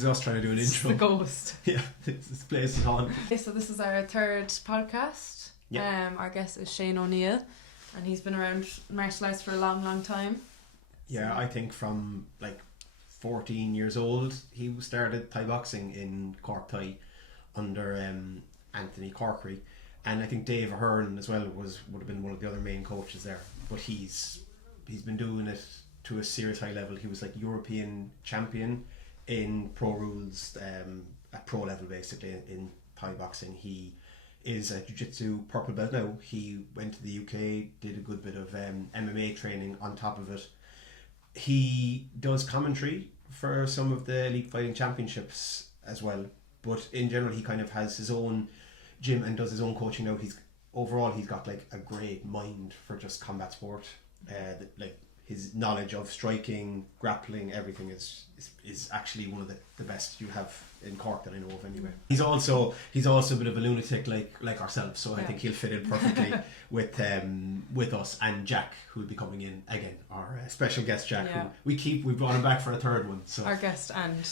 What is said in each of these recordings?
was us trying to do an intro. The ghost. Yeah, this place is on. Okay, so this is our third podcast. Yeah. Our guest is Shane O'Neill, and he's been around martial arts for a long, long time. Yeah, I think from like 14 years old, he started Thai boxing in Cork Thai under Anthony Cork. And I think Dave Ahern as well would have been one of the other main coaches there. But he's been doing it to a serious high level. He was like European champion in pro rules, at pro level basically in Thai boxing. He is a jiu-jitsu purple belt now. He went to the UK, did a good bit of MMA training on top of it. He does commentary for some of the Elite Fighting Championships as well. But in general, he kind of has his own gym and does his own coaching now. He's got like a great mind for just combat sport. Like his knowledge of striking, grappling, everything is actually one of the best you have in Cork that I know of anyway. He's also a bit of a lunatic like ourselves, so I think he'll fit in perfectly with us and Jack, who'll be coming in again, our special guest Jack. Yeah. Who we brought him back for a third one. So our guest and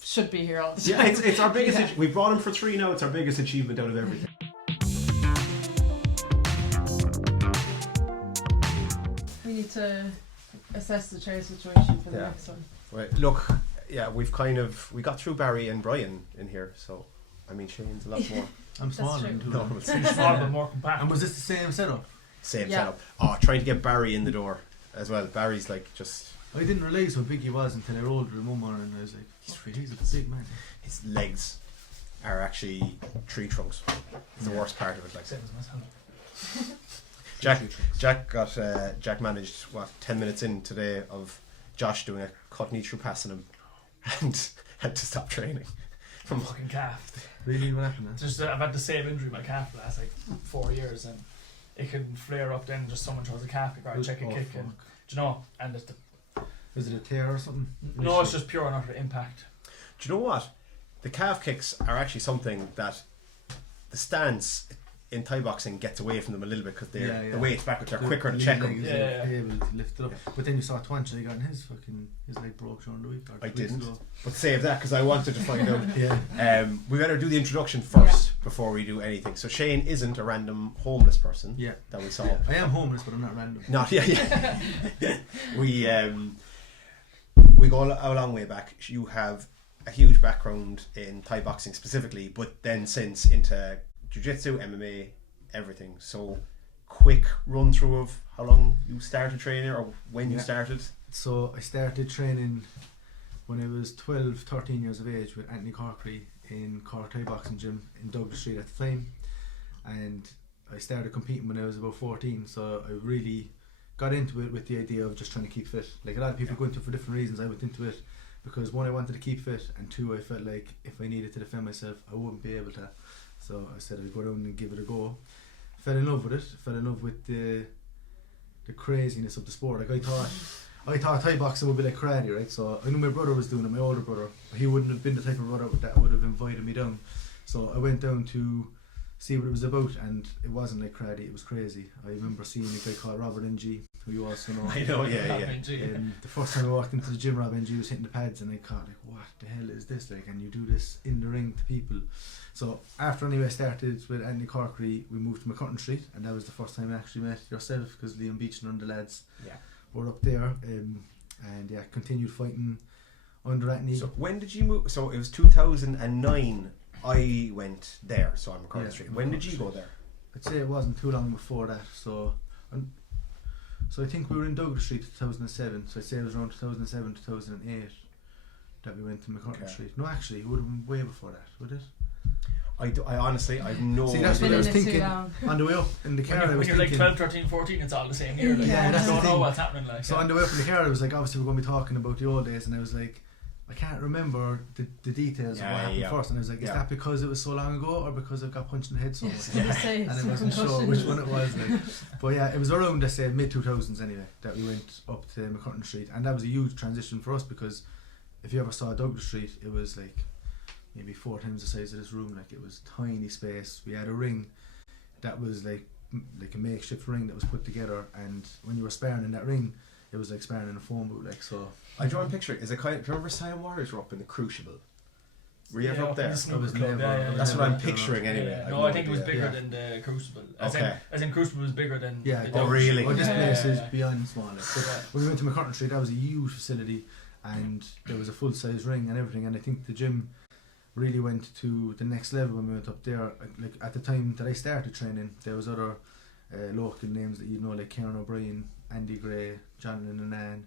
should be here all the time. Yeah, it's our biggest. Yeah. We brought him for 3 now. It's our biggest achievement out of everything. We need to assess the chair situation for the next one. Right. Look, yeah, we got through Barry and Brian in here, so I mean Shane's a lot more. I'm smaller than two. No, smaller but more compact. And was this the same setup? Same setup. Oh, trying to get Barry in the door as well. Barry's like just. I didn't realise how big he was until I rolled with him on, and I was like, he's a big man. His legs are actually tree trunks. It's the worst part of it. Like same as myself. Jack managed 10 minutes in today of Josh doing a cut knee through passing him, and had to stop training from fucking calf. Really, what happened? Just I've had the same injury in my calf the last like 4 years, and it can flare up. Then just someone throws a calf kick or a check a kick, and do you know? And it's is it a tear or something? No, it's just pure and utter impact. Do you know what? The calf kicks are actually something that the stance in Thai boxing gets away from them a little bit because the weight's backwards. They're quicker to check them. Able to lift it up. Yeah. But then you saw Twanch, he got his leg broke during the week. I didn't. But save that because I wanted to find out. Yeah. We better do the introduction first before we do anything. So Shane isn't a random homeless person. Yeah. That we saw. Yeah. I am homeless, but I'm not random. Not yeah. We go a long way back. You have a huge background in Thai boxing specifically, but then since into jiu-jitsu, MMA, everything. So quick run through of how long you started training or when you started. So I started training when I was 12, 13 years of age with Anthony Cork in Cork Thai Boxing Gym in Douglas Street at the time, and I started competing when I was about 14, so I really got into it with the idea of just trying to keep fit. Like a lot of people go into it for different reasons. I went into it because 1, I wanted to keep fit, and 2, I felt like if I needed to defend myself I wouldn't be able to, so I said I'd go down and give it a go. Fell in love with it, fell in love with the craziness of the sport. Like I thought Thai boxing would be like karate, right? So I knew my brother was doing it, my older brother. He wouldn't have been the type of brother that would have invited me down. So I went down to see what it was about, and it wasn't like karate, it was crazy. I remember seeing a guy called Robert NG, who you also know. I know, yeah. And the first time I walked into the gym, Rob NG was hitting the pads, and I thought, like, what the hell is this? Like, and you do this in the ring to people. So after anyway I started with Anthony Cork, we moved to McCurtain Street, and that was the first time I actually met yourself, because Liam Beach and the lads were up there, and continued fighting under Anthony. So when did you move? So it was 2009 I went there, so I'm McCurtain Street. When did you go there? I'd say it wasn't too long before that, so I think we were in Douglas Street 2007, so I'd say it was around 2007, 2008 that we went to McCurtain Street. No, actually, it would have been way before that, would it? I honestly, I've no See, that's what I was thinking. On the way up in the car, when I was you're thinking, like 12, 13, 14, it's all the same year. Like, that's you don't the know thing. what's happening. Like, so on the way up in the car, I was like, obviously we're going to be talking about the old days, and I was like, I can't remember the details of what happened first, and I was like, is that because it was so long ago, or because I got punched in the head so much? And I wasn't sure which one it was. Like. But yeah, it was around, I say, mid-2000s anyway, that we went up to McCurtain Street, and that was a huge transition for us, because if you ever saw Douglas Street, it was like maybe 4 times the size of this room. Like, it was tiny space. We had a ring that was like a makeshift ring that was put together, and when you were sparring in that ring, it was like sparring in a phone booth. Like, so I draw a picture. Is it kind of, do you remember Siam Warriors were up in the Crucible? Were you ever up there? The snooker I was club, never- yeah. That's what I'm Yeah. picturing anyway. Yeah. I've No, I think it was idea. bigger Yeah. than the Crucible. Okay. As in Crucible was bigger than. Yeah, the oh, Dutch. really? Well, this Yeah, place yeah, is yeah. beyond small. Like, but when we went to McCurtain Street, that was a huge facility, and there was a full size ring and everything. And I think the gym really went to the next level when we went up there. Like at the time that I started training, there was other local names that you know, like Kieran O'Brien, Andy Gray, Jonathan Annan.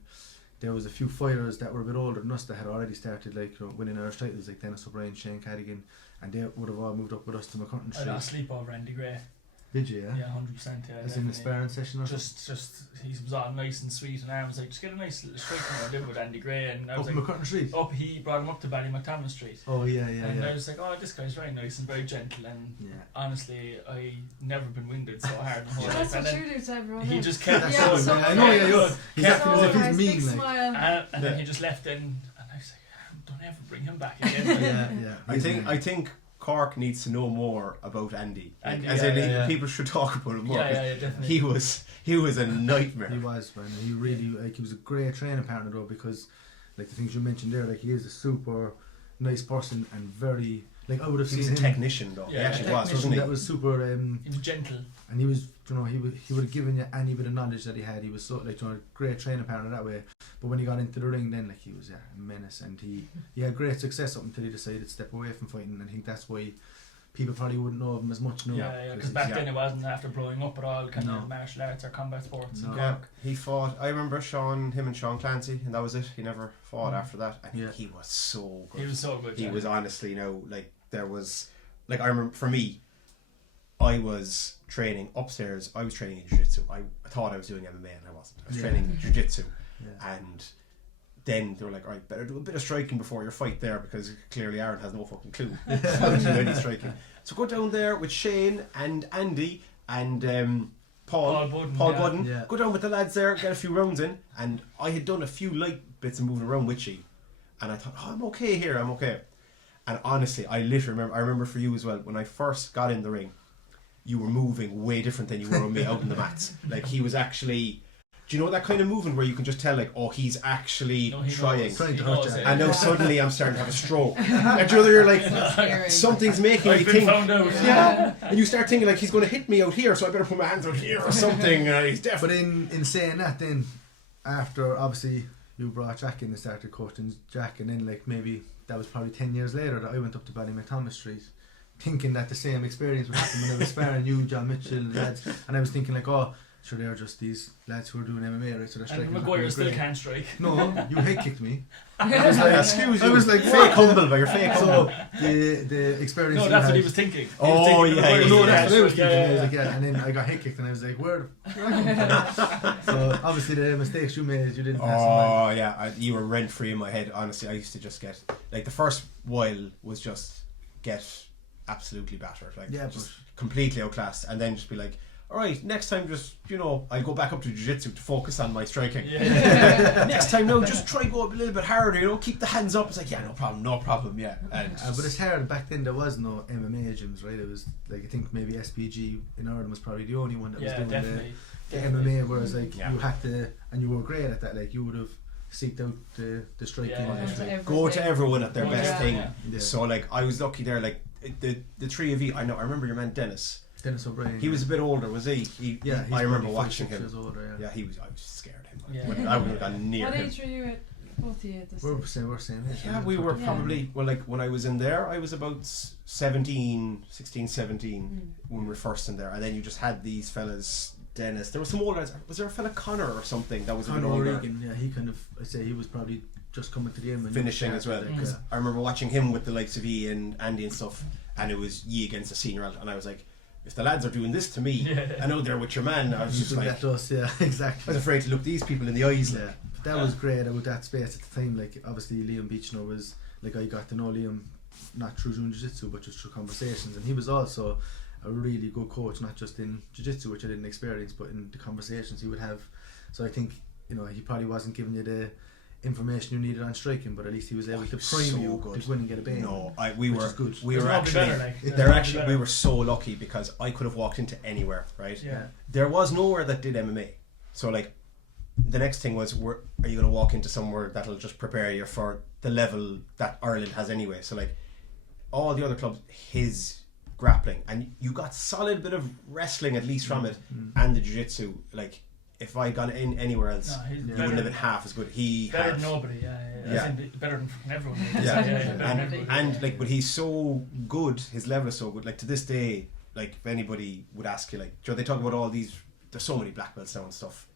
There was a few fighters that were a bit older than us that had already started like winning Irish titles, like Dennis O'Brien, Shane Cadigan, and they would have all moved up with us to McCurtain I Street. lost sleep over Andy Gray. Did you? Yeah. Yeah, 100%. Yeah. As in the definitely. sparring session or Just he was all nice and sweet, and I was like, just get a nice little striking I did with Andy Gray, and I was up in like, McCurtain Street. he brought him up to Ballymactamon Street. Oh yeah, And I was like, oh, this guy's very nice and very gentle, and yeah. honestly, I never been winded so hard in my whole life. That's And what then you do to everyone he else. just kept That's Yeah, all, so man. I know, yeah, nice. he's Kept acting So as if nice, he's big mean, like. smile. And then Yeah. he just left in, and I was like, don't ever bring him back again. Yeah. I think Cork needs to know more about Andy. Andy, As yeah, in, yeah. people should talk about him more. Yeah, 'cause definitely. He was a nightmare. He was, man. He really, like, he was a great training partner though, because, like, the things you mentioned there, like, he is a super nice person and very, like, I would have He seen was a him. technician though. He Yeah, actually was, technician wasn't he? That was super, He was gentle. and he was, you know, he would have given you any bit of knowledge that he had. He was so, like, you know, a great training partner that way. But when he got into the ring, then, like, he was a menace, and he had great success up until he decided to step away from fighting. And I think that's why people probably wouldn't know of him as much now. Yeah, because he's- back then it wasn't after blowing up at all kind No. of martial arts or combat sports. No. in Yeah, Cork. he fought. I remember him and Sean Clancy, and that was it. He never fought after that. And Yeah. he was so good. He was so good. He yeah. was honestly, like there was, like I remember for me, I was training upstairs. I was training in jiu-jitsu. I thought I was doing MMA, and I wasn't. I was Yeah. training jiu-jitsu, Yeah. and then they were like, "All right, better do a bit of striking before your fight there, because clearly Aaron has no fucking clue how to do any striking." So go down there with Shane and Andy and Paul Budden. Yeah. Go down with the lads there, get a few rounds in, and I had done a few light bits of moving around with you, and I thought, oh, I'm okay here, I'm okay. And honestly, I remember for you as well, when I first got in the ring, you were moving way different than you were with me out on the mats. Like, he was actually, do you know that kind of movement where you can just tell, like, oh, he's actually No, he trying. knows. Trying He to hurt knows you. it. And now suddenly I'm starting to have a stroke. And do you know, you're like, Scary. something's making me I've been think. found out. Yeah, and you start thinking like he's going to hit me out here, so I better put my hands out here or something. He's But definitely. in saying that, then after obviously you brought Jack in and started coaching Jack, and then like maybe that was probably 10 years later that I went up to Ballymactamon Street, thinking that the same experience would happen when I was sparring you, John Mitchell, and the lads, and I was thinking like, oh, sure, they're just these lads who are doing MMA, right? So they're striking. And like Maguire really still great. can't strike. No, you head kicked me. I was like, excuse you. I was like, fake humble, but you're fake humble. So the experience. No, you that's had, what he was thinking. He Oh, was thinking yeah, Maguire yeah, No, still that's can't what I was strike. thinking. I was like, yeah, and then I got head kicked, and I was like, where? So obviously the mistakes you made, you didn't pass them on. Oh yeah, you were rent free in my head. Honestly, I used to just get like the first while was just get absolutely battered, like Yeah, just completely outclassed, and then just be like, all right, next time just I'll go back up to jiu-jitsu to focus on my striking. Yeah. Next time, no, just try go a little bit harder. Keep the hands up. It's like, yeah, no problem, yeah. And But it's hard. Back then there was no MMA gyms, right? It was like I think maybe SPG in Ireland was probably the only one that was Yeah, doing definitely. the MMA. Whereas like Yeah. you had to, and you were great at that. Like you would have seeked out the striking. Yeah, and yeah. the go to everyone at their Yeah, best yeah, thing. yeah. Yeah. So like I was lucky there. Like the three of you, I remember your man Dennis. Dennis O'Brien. He was a bit older, was he? Yeah, he's I remember probably watching 5-6 him. years older, yeah. Yeah, I was scared of him. Yeah. When I wouldn't have gone near What him. age were you at both of you at this We're stage? same age. Yeah, we were Yeah. probably, well, like when I was in there, I was about 16, 17 when we were first in there. And then you just had these fellas, Dennis. There was some older lads. Was there a fella Connor or something that was a bit Conor older? O'Regan, yeah, he kind of, I'd say he was probably just coming to the end. when you Finishing as well. started, Because yeah. I remember watching him with the likes of E and Andy and stuff. And it was Yi against a senior adult. And I was like, if the lads are doing this to me, Yeah. I know they're with your man. I was You just did like, that to us, yeah, I exactly. was afraid to look these people in the eyes. Yeah, but that was great about that space at the time. Like obviously Liam Beechner was like, I got to know Liam not through doing jiu-jitsu but just through conversations, and he was also a really good coach, not just in jiu-jitsu, which I didn't experience, but in the conversations he would have. So I think he probably wasn't giving you the information you needed on striking, but at least he was able he to was prime so you good. to win and get a bang. No, which is good. we There's were nobody actually, better, like. There's they're nobody actually, better. we were so lucky because I could have walked into anywhere, right? Yeah. There was nowhere that did MMA. So like, the next thing was, are you going to walk into somewhere that'll just prepare you for the level that Ireland has anyway? So like, all the other clubs, his grappling, and you got solid bit of wrestling at least from it, and the jiu-jitsu. Like, if I'd gone in anywhere else, No, he wouldn't have been half as good. He better had, than nobody. Yeah. I think better than everyone. and but he's so good. His level is so good. Like, to this day, like, if anybody would ask you, like, they talk about all these. There's so many black belts now and stuff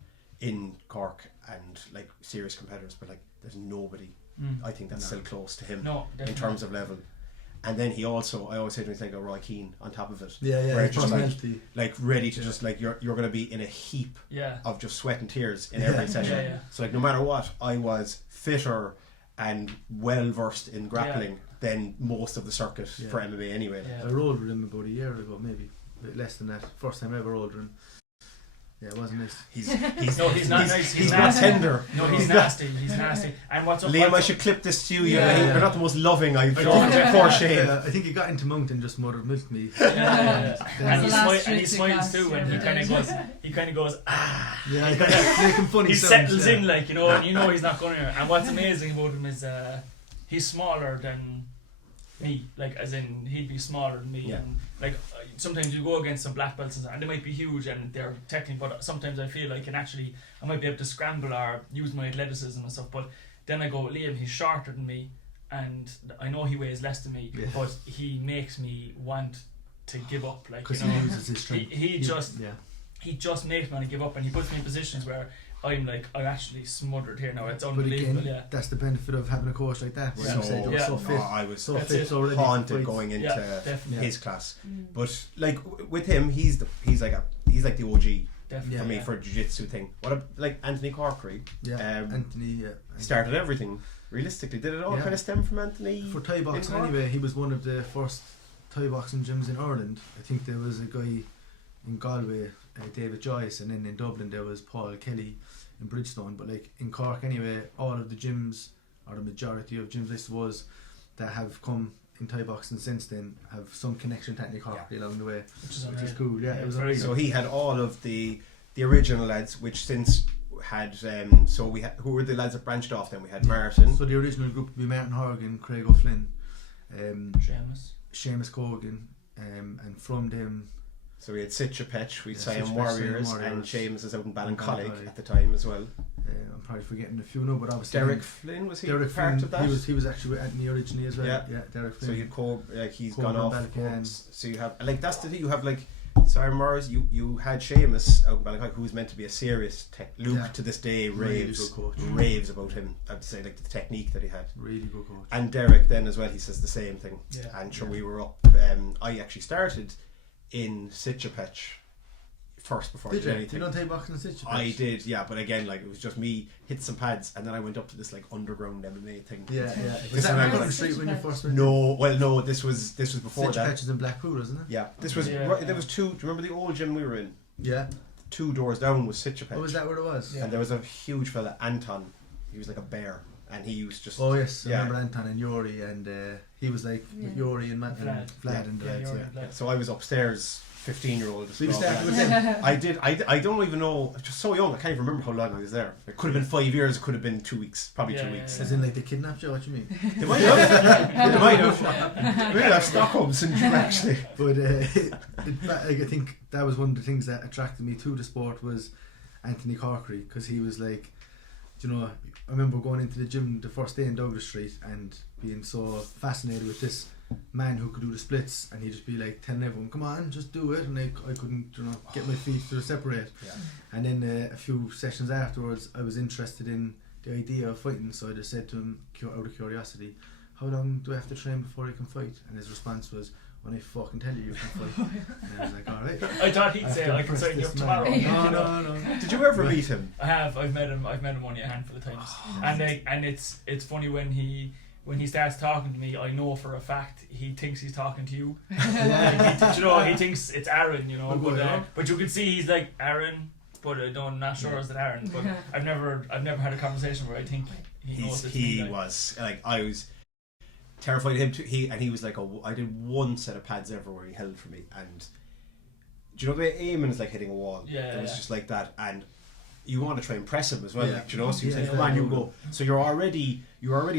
in Cork, and like serious competitors, but like, there's nobody. I think that's still close to him in terms of level. And then he also, I always say to him, he's like a Roy Keane on top of it. Yeah. Where it's just like ready to just like, you're going to be in a heap of just sweat and tears in every session. Yeah. So like, no matter what, I was fitter and well versed in grappling than most of the circuit for MMA anyway. I rolled with him about a year ago, maybe a bit less than that. First time I ever rolled with him. Yeah, it wasn't nice. He's not nice. He's not tender. No, he's nasty. He's nasty. And what's up, Liam, I should clip this to you. Yeah. You're not the most loving I've done. For shame. I think he got into mountain just mother milked me. And he smiles too, and he kind of goes, ah. Yeah, making funny he sounds. settles in, like, you know, and you know he's not going anywhere. And what's amazing about him is he's smaller than me, like, as in he'd be smaller than me, and like sometimes you go against some black belts and they might be huge and they're technical, but sometimes I feel like I might be able to scramble or use my athleticism and stuff, but then I go, Liam, he's shorter than me and I know he weighs less than me, but he makes me want to give up, like, you know, he uses his strength. he just makes me want to give up, and he puts me in positions where I'm actually smothered here now. It's unbelievable. But again, that's the benefit of having a coach like that. So fit. I was so fit, so haunted going into his class. But like with him, he's like the OG for me for jiu-jitsu thing. Like Anthony Corkery? Anthony started everything. Realistically, did it all kind of stem from Anthony? For Thai boxing anyway, he was one of the first Thai boxing gyms in Ireland. I think there was a guy in Galway, David Joyce, and then in Dublin there was Paul Kelly in Bridgestone. But like in Cork anyway, all of the gyms, or the majority of gyms I suppose, that have come in Thai boxing since then have some connection to Anthony Corkery along the way, which is cool. It was very so he had all of the original lads, which since had so we had, who were the lads that branched off then? We had Martin. So the original group would be Martin Horgan, Craig O'Flynn, Seamus Cogan, and from them. So we had Sitchapetch, we had Siam Warriors, and Seamus is out in Ballincollig at the time as well. I'm probably forgetting a few now, but obviously Derek Flynn, was he part of that? He was actually with Anthony originally as well. Yeah, Derek Flynn. So you he's gone off. So you have, like, that's the thing, you have like Siam Warriors, you had Seamus out in Ballincollig, who's meant to be a serious Luke to this day raves about him. I'd say, like, the technique that he had. Really good coach. And Derek then as well, he says the same thing. And sure, we were up. I actually started in Sitchapetch first before I did anything. You don't take boxing in Sitchapetch? I did, but again, like, it was just me hit some pads, and then I went up to this like underground MMA thing. Was that on the street when you first went? No, this was before that. Sitchapetch is in Blackpool, isn't it? Yeah, this was there was two. Do you remember the old gym we were in? Yeah. 2 doors down was Sitchapetch. Oh, was that where it was? And there was a huge fella, Anton. He was like a bear, and he was just. Oh yes, I remember Anton and Yuri, and he was like Yuri and Vlad and Vlad. So I was upstairs. 15-year-old. So you started with him? I did. I don't even know. I was just so young. I can't even remember how long I was there. It could have been 5 years. It could have been 2 weeks. Probably 2 weeks. As in, like, they kidnapped you? What you mean? They might have. Maybe have Stockholm syndrome actually. But I think that was one of the things that attracted me to the sport was Anthony Corkery, because he was like, you know, I remember going into the gym the first day in Douglas Street and being so fascinated with this man who could do the splits, and he'd just be like telling everyone, come on, just do it, and I couldn't, you know, get my feet to separate. And then a few sessions afterwards I was interested in the idea of fighting, so I just said to him out of curiosity, how long do I have to train before I can fight? And his response was, when I fucking tell you can fight. And I was like, alright. I thought he'd say, I can sign you up tomorrow. No. Did you ever meet him? I have. I've met him only a handful of times. And it's funny when he starts talking to me, I know for a fact he thinks he's talking to you. He thinks it's Aaron, you know. But you can see he's like, Aaron, but I'm not sure is it Aaron. But I've never had a conversation where I think he knows it's me. He was like, I was terrified of him too. He was like, I did one set of pads ever where he held for me, and do you know the way aiming is like hitting a wall? It was just like that, and you want to try and impress him as well, Yeah. like, you know. So you say, Yeah. "Come on, you go." So you're already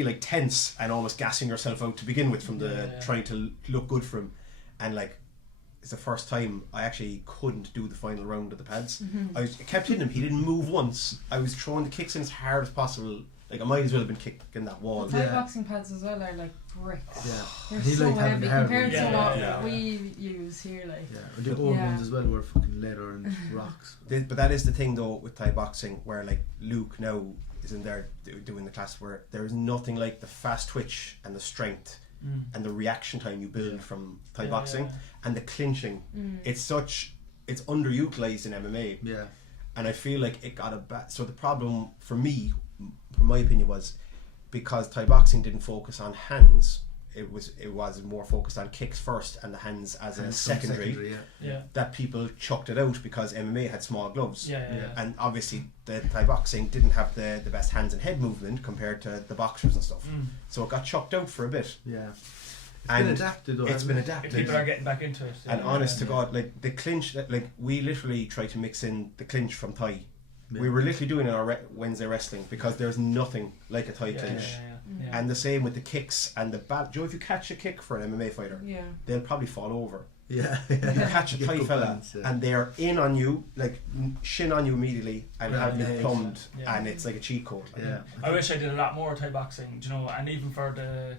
like tense and almost gassing yourself out to begin with from the trying to look good for him, and like it's the first time I actually couldn't do the final round of the pads. I kept hitting him. He didn't move once. I was throwing the kicks in as hard as possible. Like I might as well have been kicking that wall. Thai boxing pads as well are like bricks. Yeah. They're He so liked having heavy the hard compared ones. to what Yeah. we use here. Like, Yeah, and the old ones as well were fucking leather and rocks. But that is the thing though with Thai boxing, where like Luke now is in there doing the class, where there is nothing like the fast twitch and the strength and the reaction time you build from Thai boxing and the clinching. It's underutilized in MMA. Yeah. And I feel like it got a bad. So the problem for me, from my opinion, was because Thai boxing didn't focus on hands. It was more focused on kicks first and the hands as a secondary. That people chucked it out because MMA had small gloves. And obviously the Thai boxing didn't have the best hands and head movement compared to the boxers and stuff. So it got chucked out for a bit. Yeah. And been adapted though. It's been adapted. People are getting back into it. And honest to God, like the clinch, like we literally tried to mix in the clinch from Thai. Yeah. We were literally doing it on our Wednesday wrestling because there's nothing like a Thai clinch. And the same with the kicks and the Joe, if you catch a kick for an MMA fighter, they'll probably fall over. Yeah. You catch a Thai fella balance, and they're in on you, like shin on you immediately and have you Yeah. plumbed, Yeah. and it's like a cheat code. Like. Yeah. I wish I did a lot more Thai boxing, you know, and even for the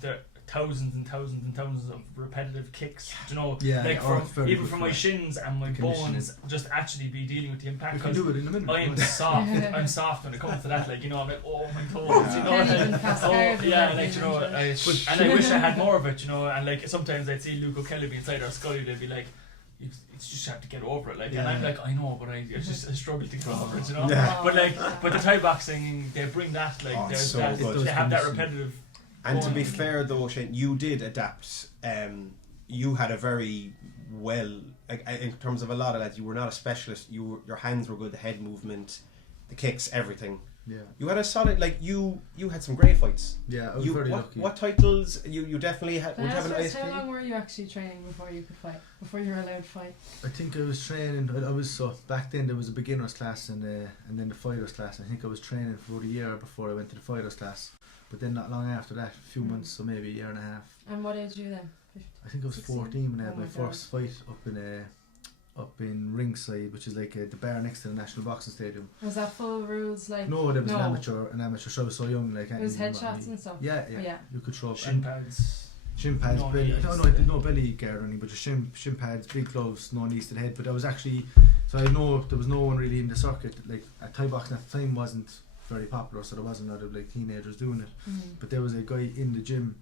the thousands and thousands and thousands of repetitive kicks, you know, Yeah, like or from even from my shins and my conditioning. bones, just actually be dealing with the impact. We can do it in a minute. I'm soft. I'm soft when it comes to that. Like, you know, I'm like, oh my toes, you know. Can't even pass guard Yeah, without like, you know, being and I wish I had more of it, you know. And like sometimes I'd see Luke O'Kelly be inside our scully, they'd be like, you just have to get over it, like, and I'm like, I know, but I struggle to get over it, you know. Yeah. But the Thai boxing, they bring that, like, Oh, there's so that, good. they have that repetitive. And to be fair though, Shane, you did adapt. You had a very well, like, in terms of a lot of that, you were not a specialist. Your hands were good, the head movement, the kicks, everything. Yeah. You had a solid, like you had some great fights. Yeah, I was You very lucky. what titles you definitely had? Would you have an ISP? How long were you actually training before you could fight? Before you were allowed to fight? I think I was training. I was so back then there was a beginners class and then the fighters class. I think I was training for about a year before I went to the fighters class. But then not long after that, a few months, so maybe a year and a half. And what age were you then? 50? I think I was 16? 14 when I had Oh my my God. first fight up in Ringside, which is like the bar next to the National Boxing Stadium. Was that full rules like? No, there was No. an amateur show. I was so young, like It was anything headshots about and stuff. me. Yeah, Oh, yeah. you could throw up Shin pads. shin pads, No belly. knees. I did no belly guard or anything, but just shin pads, big gloves, no knees to the head. But I was actually, so I know there was no one really in the circuit. Like Thai boxing at the time wasn't very popular, so there wasn't a lot of like teenagers doing it. But there was a guy in the gym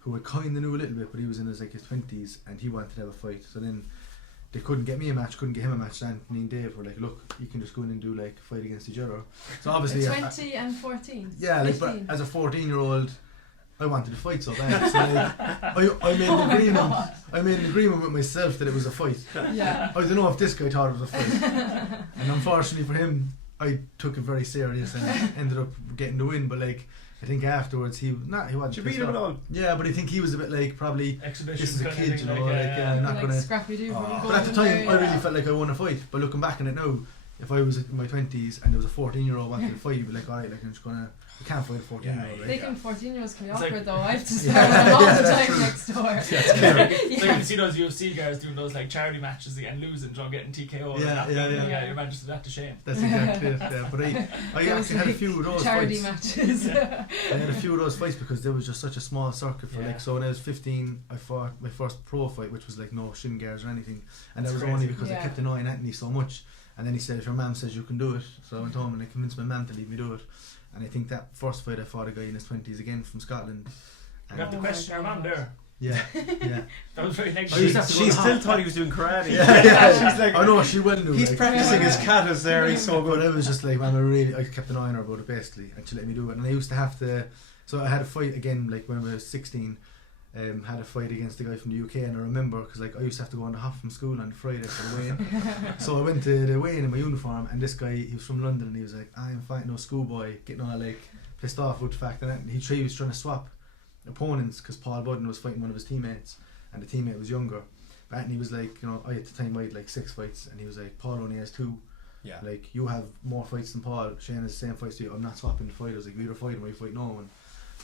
who I kind of knew a little bit, but he was in his 20s and he wanted to have a fight. So then they couldn't get me a match, couldn't get him a match. Anthony and Dave were like, look, you can just go in and do like a fight against each other. So obviously 20 and 14. yeah, like, but 15. as a 14-year-old, I wanted to fight so bad. So like, I made an agreement. I made an agreement with myself that it was a fight. Yeah. I don't know if this guy thought it was a fight, and unfortunately for him, I took it very serious and ended up getting the win. But like, I think afterwards he wasn't. Did you beat pissed him at off. all? Yeah, but I think he was a bit like probably Exhibition. this is a kind of kid, thing, you know, like, I'm not Like gonna. Scrappy Doo. But at the time, I really felt like I won a fight. But looking back on it now, if I was in my 20s and there was a 14-year-old wanting to fight, you'd be like, alright, like I'm just gonna. I can't fight a 14-year-old. Yeah, Right? Thinking 14-year-olds can be It's awkward like- though. I have to Yeah. start all Yeah, the that's time true. next door. It's like you see those UFC guys doing those like charity matches and losing, John getting TKO. Yeah. You're man, just that to shame. That's exactly it. Yeah, but I Those actually had a like few of those charity fights. matches. I had a few of those fights because there was just such a small circuit for Yeah. like. So when I was 15, I fought my first pro fight, which was like no shin guards or anything, and that That's was only crazy. because Yeah. I kept annoying Anthony so much. And then he said, "If your mum says you can do it," so I went home and I convinced my mum to leave me do it. And I think that first fight I fought a guy in his 20s again from Scotland. You have to Oh question my your mum God. there. Yeah, yeah. That was very I negative. used to have to go She to still half. thought he was doing karate. She's like, I know she well knew. he's like, practicing his katas there. He's so But good. I was just like, man, I kept annoying her about it basically, and she let me do it. And I used to have to, so I had a fight again, like when I was 16, had a fight against a guy from the UK, and I remember, because like I used to have to go on the hop from school on Friday for the weigh-in. So I went to the weigh-in in my uniform, and this guy, he was from London, and he was like, I'm fighting no schoolboy, getting all like pissed off with the fact that he was trying to swap opponents, because Paul Budden was fighting one of his teammates, and the teammate was younger. But Anthony was like, you know, at the time I had like 6 fights, and he was like, Paul only has 2. Yeah. Like, you have more fights than Paul. Shane has the same fights to you. I'm not swapping the fighters. Like, we either fight him or you fight no one.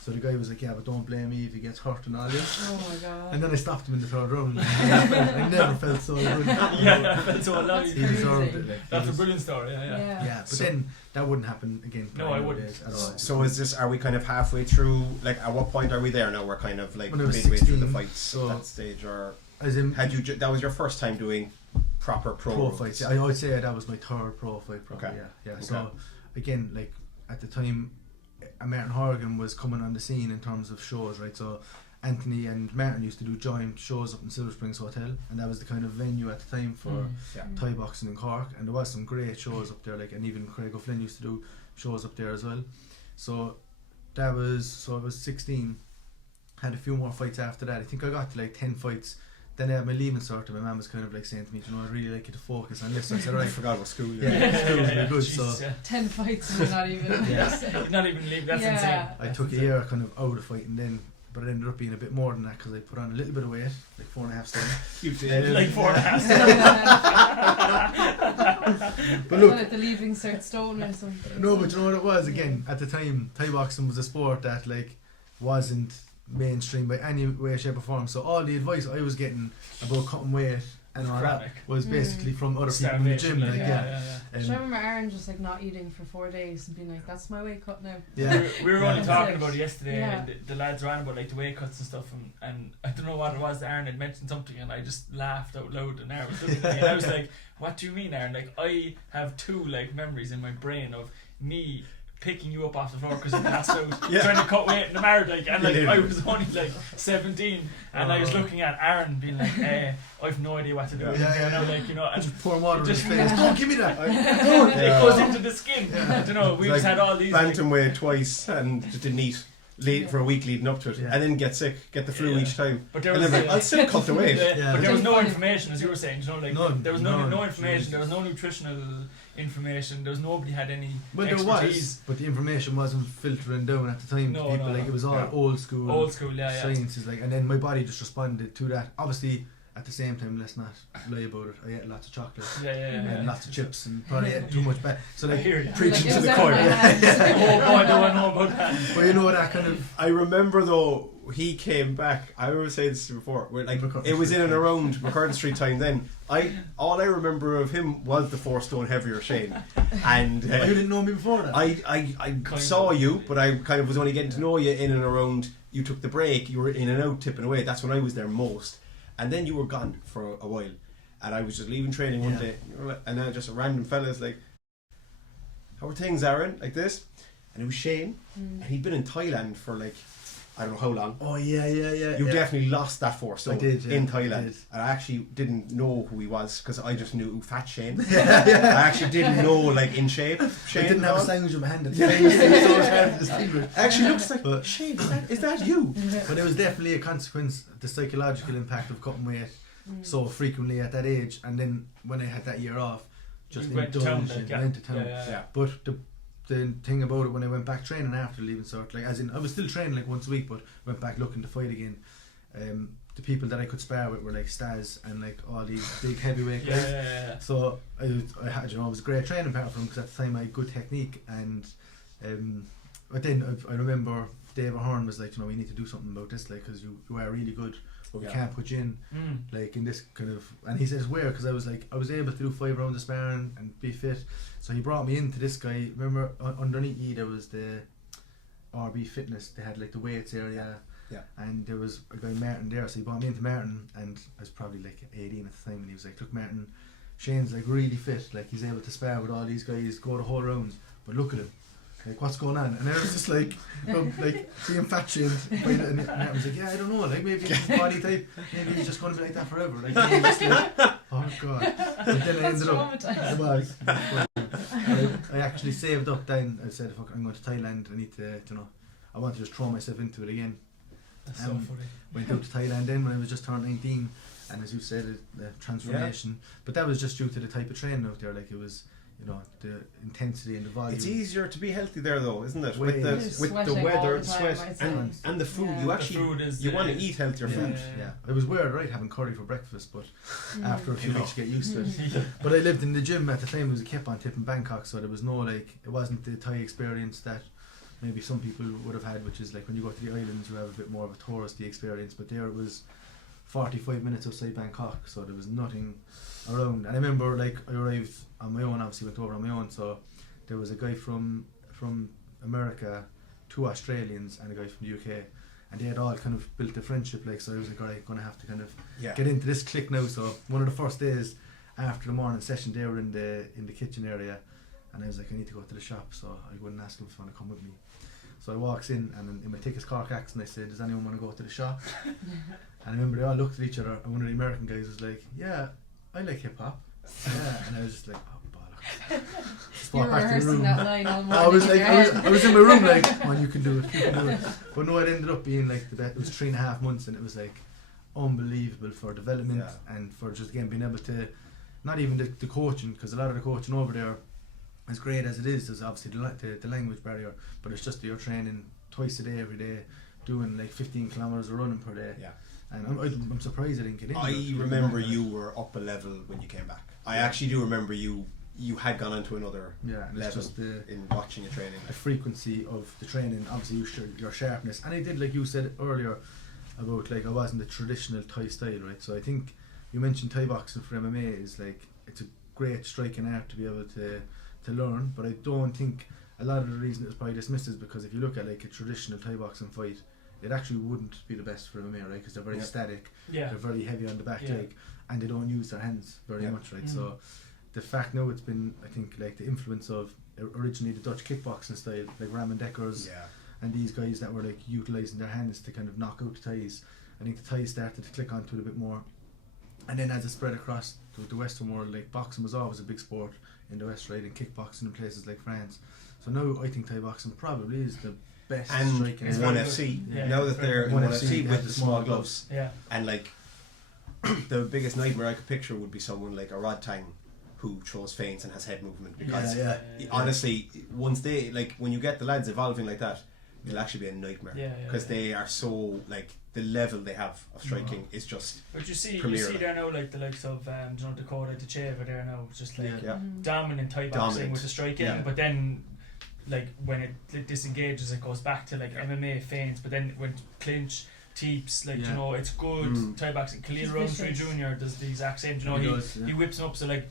So the guy was like, yeah, but don't blame me if he gets hurt and all this. Oh my god. And then I stopped him in the third round. I never felt so good. Yeah, I felt so alive. He deserved it. Like, That's a brilliant story. Yeah. yeah, but then that wouldn't happen again. No, I wouldn't. At all. So is this? Are we kind of halfway through? Like, at what point are we there now? We're kind of like When I was midway through the 16, fights so at that stage, or as in had you? That was your first time doing proper pro fights. I would say that was my third pro fight. Probably. Okay. Yeah. Okay. So again, like at the time, Martin Horgan was coming on the scene in terms of shows, right? So Anthony and Martin used to do joint shows up in Silver Springs Hotel, and that was the kind of venue at the time for Yeah. Thai boxing in Cork, and there was some great shows up there, like, and even Craig O'Flynn used to do shows up there as well. So I was 16, had a few more fights after that. I think I got to like 10 fights. Then I had my leaving cert, and my mum was kind of like saying to me, you know, I'd really like you to focus on this. So I said, I right, forgot about school. school was really good. Jesus, So 10 fights and you're not even. Yeah. Not even leave. That's Yeah. insane. I That's took a insane. year kind of out of fighting then, but it ended up being a bit more than that because I put on a little bit of weight, like 4.5 stone. You did. Like 4.5. But look, At the leaving cert stone or something. no, but you know what it was? Again, at the time, Thai boxing was a sport that like wasn't mainstream by any way, shape or form. So all the advice I was getting about cutting weight and all that Chronic. was basically from other people in the gym. Starvation, Like, yeah. yeah. So I remember Aaron just like not eating for 4 days and being like, that's my weight cut now. Yeah. We were Yeah. only talking That's about it. it yesterday, Yeah. and the lads ran about like the weight cuts and stuff, and I don't know what it was. Aaron had mentioned something, and I just laughed out loud. And Aaron was looking at me, and I was like, "What do you mean, Aaron? Like, I have two like memories in my brain of me picking you up off the floor because you passed out, Yeah. trying to cut weight in the marathon, like, and like Yeah. I was only like 17, and I was looking at Aaron being like, I've no idea what to do." Yeah. And I'm like, you know, and Just pouring water in his Just- face. Don't give me that. it goes into the skin. Yeah. I don't know. We It's just like had all these. Like, bantamweight twice and just didn't eat for a week leading up to it, Yeah. and then get sick, get the flu Yeah. each time. but there And was then I'll still cut the weight. Yeah, Yeah. but there was no Funny. information, as you were saying. You know, like None, there was no none. information. There was no nutritional information. There was nobody had any Well, there expertise. was, but the information wasn't filtering down at the time No, to people. no, Like no. it was all Yeah. old school. Old school, yeah. Sciences, like, and then my body just responded to that. Obviously, at the same time, let's not lie about it. I ate lots of chocolate Yeah. and lots of chips and probably ate too much. So I like hear you. preaching Like, to it the was out of choir. my hands. Oh boy, do I know about that. But you know that kind of I remember though he came back. I remember saying this before. Where like McCurtain it was in Street and time. around McCurtain Street time. Then all I remember of him was the 4 stone heavier Shane, and you didn't know me before that. I Kind saw of. you, but I kind of was only getting to know you in and around. You took the break. You were in and out, tipping away. That's when I was there most, and then you were gone for a while, and I was just leaving training one Yeah. day, and then just a random fella's like, "How are things, Aaron?" Like this, and it was Shane, and he'd been in Thailand for like I don't know how long. Oh yeah. You definitely lost that 4 stone I did, yeah, in I Thailand, did. and I actually didn't know who he was because I just knew Fat Shane. Yeah. I actually didn't know like in shape I Shane. didn't at have a all. sandwich in my hand. At the time. It was so hard to distinguish. Actually looks like But- Shane. Is that you? But it was definitely a consequence, the psychological impact of cutting weight so frequently at that age, and then when I had that year off, just You went to town, indulged like, and went to town. Yeah. But the thing about it, when I went back training after leaving cert, like as in I was still training like once a week, but went back looking to fight again. The people that I could spar with were like Stas and like all these big heavyweight guys. Yeah. So I had, you know, it was a great training partner for him because at the time I had good technique, and but then I remember Dave Ahern was like, you know, we need to do something about this, like, because you are really good, but we Yeah. can't put you in like in this kind of. And he says where, because I was like, I was able to do 5 rounds of sparring and be fit, so he brought me into this guy. Remember underneath E there was the RB Fitness, they had like the weights area. Yeah. And there was a guy Martin there, so he brought me into Martin, and I was probably like 18 at the time, and he was like, look Martin, Shane's like really fit, like he's able to spar with all these guys, go the whole rounds, but look at him, like what's going on? And I was just like like being fat shamed, and Martin was like, yeah, I don't know, like maybe it's his body type, maybe he's just going to be like that forever, like he was just like, oh god. But then I That's ended up traumatizing. it was. I actually saved up then. I said, fuck, I'm going to Thailand, I need to you know, I want to just throw myself into it again. That's so funny. Went out to Thailand then when I was just turned 19, and as you said, the transformation. But that was just due to the type of training out there. Like it was, you know, the intensity and the volume. It's easier to be healthy there though, isn't it? Way With the easier. with the Sweating all weather, the time, sweat, I'd say. and the food. Yeah. You The actually food is you want to eat healthier Yeah. food. Yeah, it was weird, right, having curry for breakfast, but after a few You know. weeks you get used to it. But I lived in the gym at the time. It was a kip on tip in Bangkok, so there was no like, it wasn't the Thai experience that maybe some people would have had, which is like when you go to the islands you have a bit more of a touristy experience, but there it was 45 minutes outside Bangkok, so there was nothing around. And I remember like I arrived on my own, obviously went over on my own, so there was a guy from America, 2 Australians and a guy from the UK, and they had all kind of built a friendship, like, so I was like, alright, gonna have to kind of Yeah. get into this clique now. So one of the first days after the morning session they were in the kitchen area, and I was like, I need to go to the shop, so I go and ask them if they want to come with me. So I walks in, and in my thickest Cork accent I said, does anyone want to go to the shop? And I remember they all looked at each other, and one of the American guys was like, yeah, I like hip hop. Yeah, and I was just like, oh bollocks. Just You were walked back to the rehearsing room. that line all morning. I was in like, your I head. was in my room like, come on, you can do it, you can do it. But no, it ended up being like the best. It was 3.5 months, and it was like unbelievable for development and for just again being able to, not even the coaching, because a lot of the coaching over there, as great as it is, there's obviously the language barrier, but it's just that you're training twice a day, every day, doing like 15 kilometers of running per day. Yeah. And I'm surprised I didn't get in. I remember you were up a level when you came back. I actually do remember you had gone onto another Yeah, and it's level just in watching your training. the frequency of the training, obviously your sharpness, and I did, like you said earlier about like I wasn't the traditional Thai style, right? So I think you mentioned Thai boxing for MMA is like, it's a great striking art to be able to learn, but I don't think a lot of the reason it's probably dismissed is because if you look at like a traditional Thai boxing fight, it actually wouldn't be the best for MMA, right? Because they're very static, they're very heavy on the back leg, and they don't use their hands very much, right? So the fact now it's been, I think, like the influence of originally the Dutch kickboxing style, like Ramen Deckers and these guys that were like utilising their hands to kind of knock out the Thais. I think the Thais started to click onto it a bit more, and then as it spread across the Western world, like boxing was always a big sport in the West, right? And kickboxing in places like France. So now I think Thai boxing probably is the best And striking. it's art. 1FC, now that they're in 1FC with the small gloves. Yeah. And like the biggest nightmare I could picture would be someone like a Rod Tang who throws feints and has head movement, because honestly, once they, like, when you get the lads evolving like that, it'll actually be a nightmare, because they are so, like, the level they have of striking is just But you see premier. there now, like the likes of you know, Dakota Tacheva there now, just like Yeah. dominant Thai boxing Dominant. with the striking, but then like when it disengages, it goes back to like MMA feints, but then when clinch, teeps, like you know, it's good Thai boxing. Khalil Roundtree Jr. does the exact same. You know, he whips them up, so like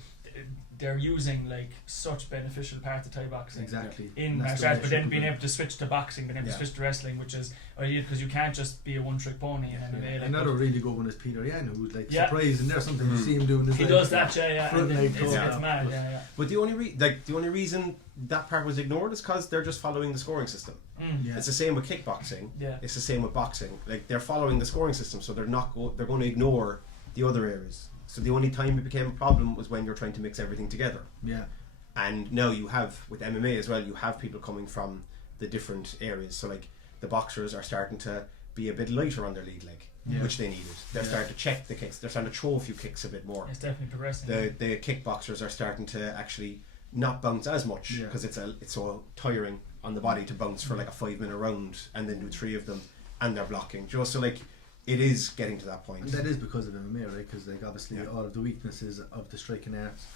they're using like such beneficial parts of Thai boxing in martial arts, but then being able to switch to boxing, being able to switch to wrestling, which is ideal because you can't just be a one-trick pony in MMA. Like, another really good one is Peter Yan, who's like surprised, and there's something you see him doing. He does that, and it's mad, But the only reason that part was ignored is because they're just following the scoring system. It's the same with kickboxing. It's the same with boxing. Like, they're following the scoring system, so they're going to ignore the other areas. So the only time it became a problem was when you're trying to mix everything together. And now you have, with MMA as well, you have people coming from the different areas. So like the boxers are starting to be a bit lighter on their lead leg, which they needed. They're starting to check the kicks. They're starting to throw a few kicks a bit more. It's definitely progressing. The kickboxers are starting to actually not bounce as much, because it's so tiring on the body to bounce for like a 5-minute round and then do 3 of them, and they're blocking. Just so like, it is getting to that point. And that is because of MMA, right? Because like obviously all of the weaknesses of the striking arts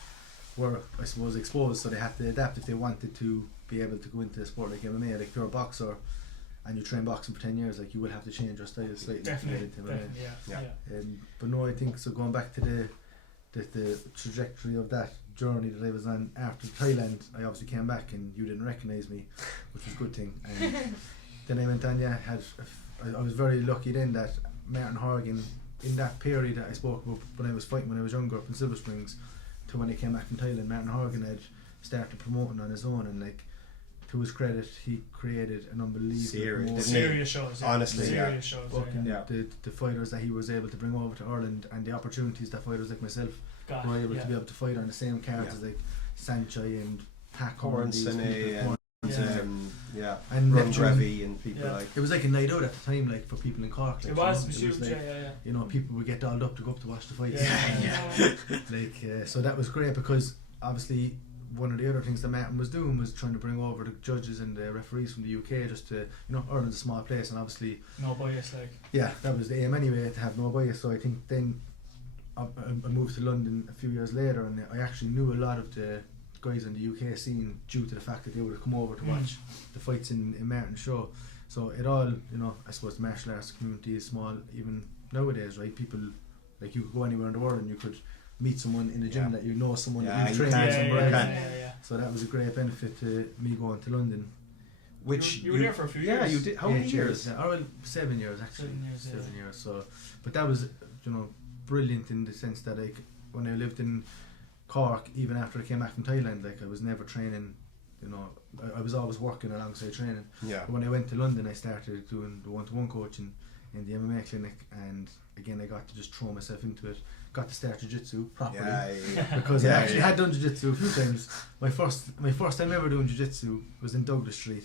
were, I suppose, exposed, so they had to adapt if they wanted to be able to go into a sport like MMA. Like, if you're a boxer and you train boxing for 10 years, like, you will have to change your style slightly to get into MMA. But no, I think so. Going back to the trajectory of that journey that I was on after Thailand, I obviously came back and you didn't recognise me, which was a good thing. And then I went on. I was very lucky then that Martin Horgan, in that period that I spoke about when I was fighting when I was younger up in Silver Springs, to when I came back from Thailand, Martin Horgan had started promoting on his own, and like, to his credit, he created an unbelievable serious shows. Honestly, serious shows. The fighters that he was able to bring over to Ireland, and the opportunities that fighters like myself were able to be able to fight on the same cards as like Sanchai and Pac Hornsone and Ron Grevy and people like. It was like a night out at the time, like, for people in Cork. Like, it was huge, like, you know, people would get dolled up to go up to watch the fights. So that was great, because obviously one of the other things that Martin was doing was trying to bring over the judges and the referees from the UK, just to, Ireland's a small place, and obviously No bias, like. yeah, that was the aim anyway, to have no bias. So I think then I moved to London a few years later, and I actually knew a lot of the guys in the UK scene due to the fact that they would have come over to watch the fights in Martin's show. So it all, I suppose the martial arts community is small even nowadays, right? People, like, you could go anywhere in the world and you could meet someone in the gym that someone that you've trained with. So that was a great benefit to me going to London. Which you were there for a few years. Yeah, you did. How many years? Well, 7 years actually. 7 years. So, but that was brilliant in the sense that, like, when I lived in Cork, even after I came back from Thailand, like, I was never training. I was always working alongside training. Yeah. But when I went to London, I started doing the one-to-one coaching in the MMA clinic, and again I got to just throw myself into it. Got to start jiu-jitsu properly because I actually had done jiu-jitsu a few times. My first time ever doing jiu-jitsu was in Douglas Street,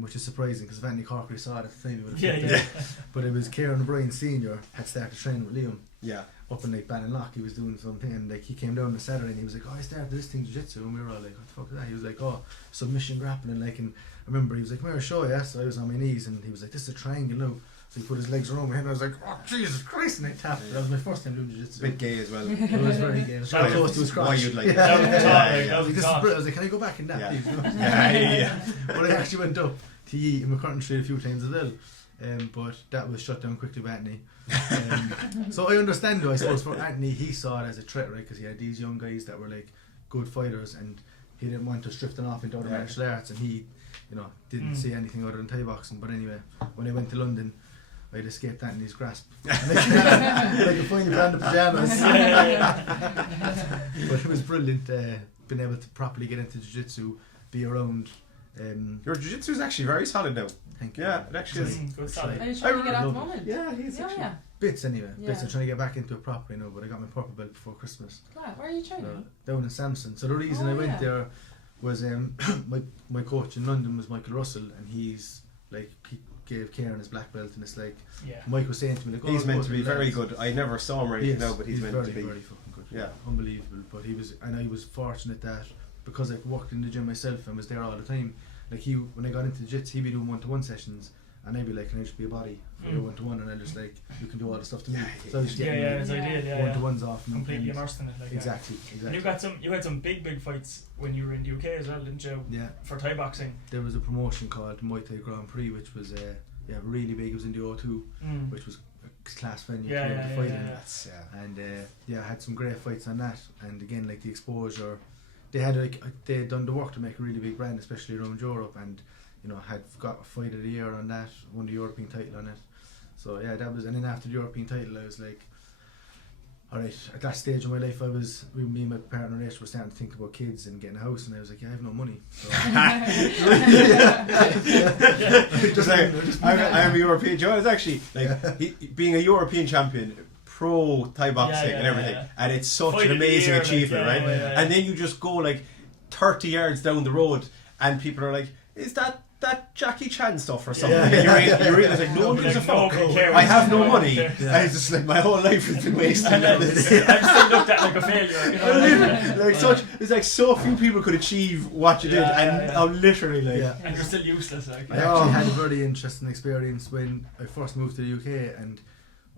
which is surprising because if Anthony Cork saw it at the time, he would have But it was Kieran O'Brien Senior had started training with Liam. Yeah. Up in like Ballinlough, he was doing something, and like he came down on Saturday and he was like, "Oh, I started this thing jiu-jitsu," and we were all like, "What the fuck is that?" He was like, "Oh, submission grappling," like, and I remember he was like, "Come here, show you." So I was on my knees and he was like, "This is a triangle now." So he put his legs around my head and I was like, "Oh, Jesus Christ," and I tapped. That was my first time doing jiu-jitsu. Bit gay as well. It was very gay. It was very close to his crotch. Why you'd like I was like, "Can I go back in that, please?" Yeah. But I actually went up to eat in McCurtain Street a few times as well. But that was shut down quickly by Anthony. So I understand though, I suppose for Anthony, he saw it as a threat, right? Because he had these young guys that were like good fighters, and he didn't want us drifting off into other martial arts, and he, didn't see anything other than Thai boxing. But anyway, when I went to London, I'd escaped Anthony's grasp. Like a fine brand of pyjamas. But it was brilliant, being able to properly get into jiu-jitsu, be around. Your jiu-jitsu is actually very solid now. Thank you. Yeah, it actually is. Good solid. Are you trying to get at the moment? Yeah, he's actually. Bits anyway. Yeah. Bits. I'm trying to get back into it properly now, but I got my purple belt before Christmas. Glad. Where are you training? Down in Samson. So the reason I went there was my coach in London was Michael Russell, and he's like, he gave Kieran his black belt, and it's like Mike was saying to me, like, he's meant to be very good. I never saw him or anything now, but he's meant very, to be very fucking good. Yeah, unbelievable. But he was, and I was fortunate that because I worked in the gym myself and was there all the time. Like, when I got into jiu-jitsu, he'd be doing one-to-one sessions, and I'd be like, "Can I just be a body for your one-to-one?" And I'd just like, "You can do all the stuff to me." So I was getting one-to-ones off. Completely immersed in it. Like, exactly. And you had some big fights when you were in the UK as well, didn't you? Yeah. For Thai boxing. There was a promotion called Muay Thai Grand Prix, which was really big. It was in the O2, which was a class venue to fight in. And I had some great fights on that. And again, like, the exposure. They had done the work to make a really big brand, especially around Europe, and had got a fight of the year on that, won the European title on it. So yeah, that was. And then after the European title, I was like, all right. At that stage of my life, me and my partner Rach were starting to think about kids and getting a house, and I was like, I have no money. So I am a European. Joe is actually like being a European champion. Pro Thai boxing and everything, and it's such an amazing achievement, right? And then you just go like 30 yards down the road, and people are like, "Is that Jackie Chan stuff or something?" And you're really like, "No one gives a fuck. I have no money." And it's just like my whole life has been wasted. I'm still looked at like a failure. It's like so few people could achieve what you did, and I'm literally like, and you're still useless. Like, I actually had a very interesting experience when I first moved to the UK, and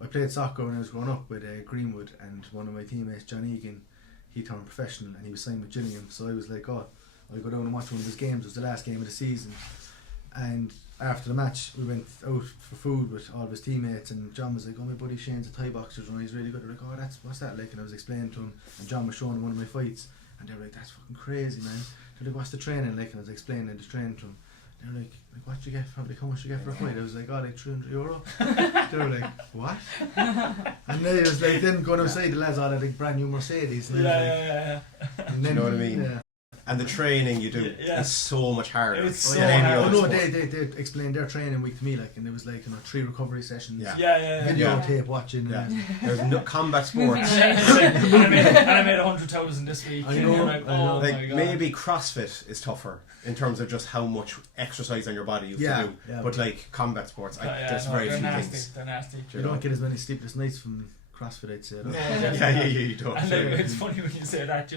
I played soccer when I was growing up with Greenwood, and one of my teammates, John Egan, he turned professional and he was signed with Gillingham. So I was like, "Oh, I'll go down and watch one of his games." It was the last game of the season, and after the match we went out for food with all of his teammates, and John was like, "Oh, my buddy Shane's a Thai boxer and he's really good." They're like, "Oh, what's that like?" And I was explaining to him, and John was showing him one of my fights, and they were like, "That's fucking crazy, man." They're like, "What's the training like?" And I was explaining the training to him. They're like, "What do you get? Probably how much do you get for a fight?" I was like, "Oh, like €300. They were like, "What?" And they was like, then going outside, the lads all had like brand new Mercedes. And And then, you know what I mean? Yeah. And the training you do is so much harder. It's so hard. No, they explained their training week to me, like, and it was like 3 recovery sessions. Videotape watching. There's no combat sports. and I made 100,000 this week. I know. Like, oh like my God. maybe CrossFit is tougher in terms of just how much exercise on your body you have to do. Yeah. But like combat sports, there's very few things. They're nasty. You don't get as many sleepless nights from CrossFit, I'd say. You don't. And it's funny when you say that.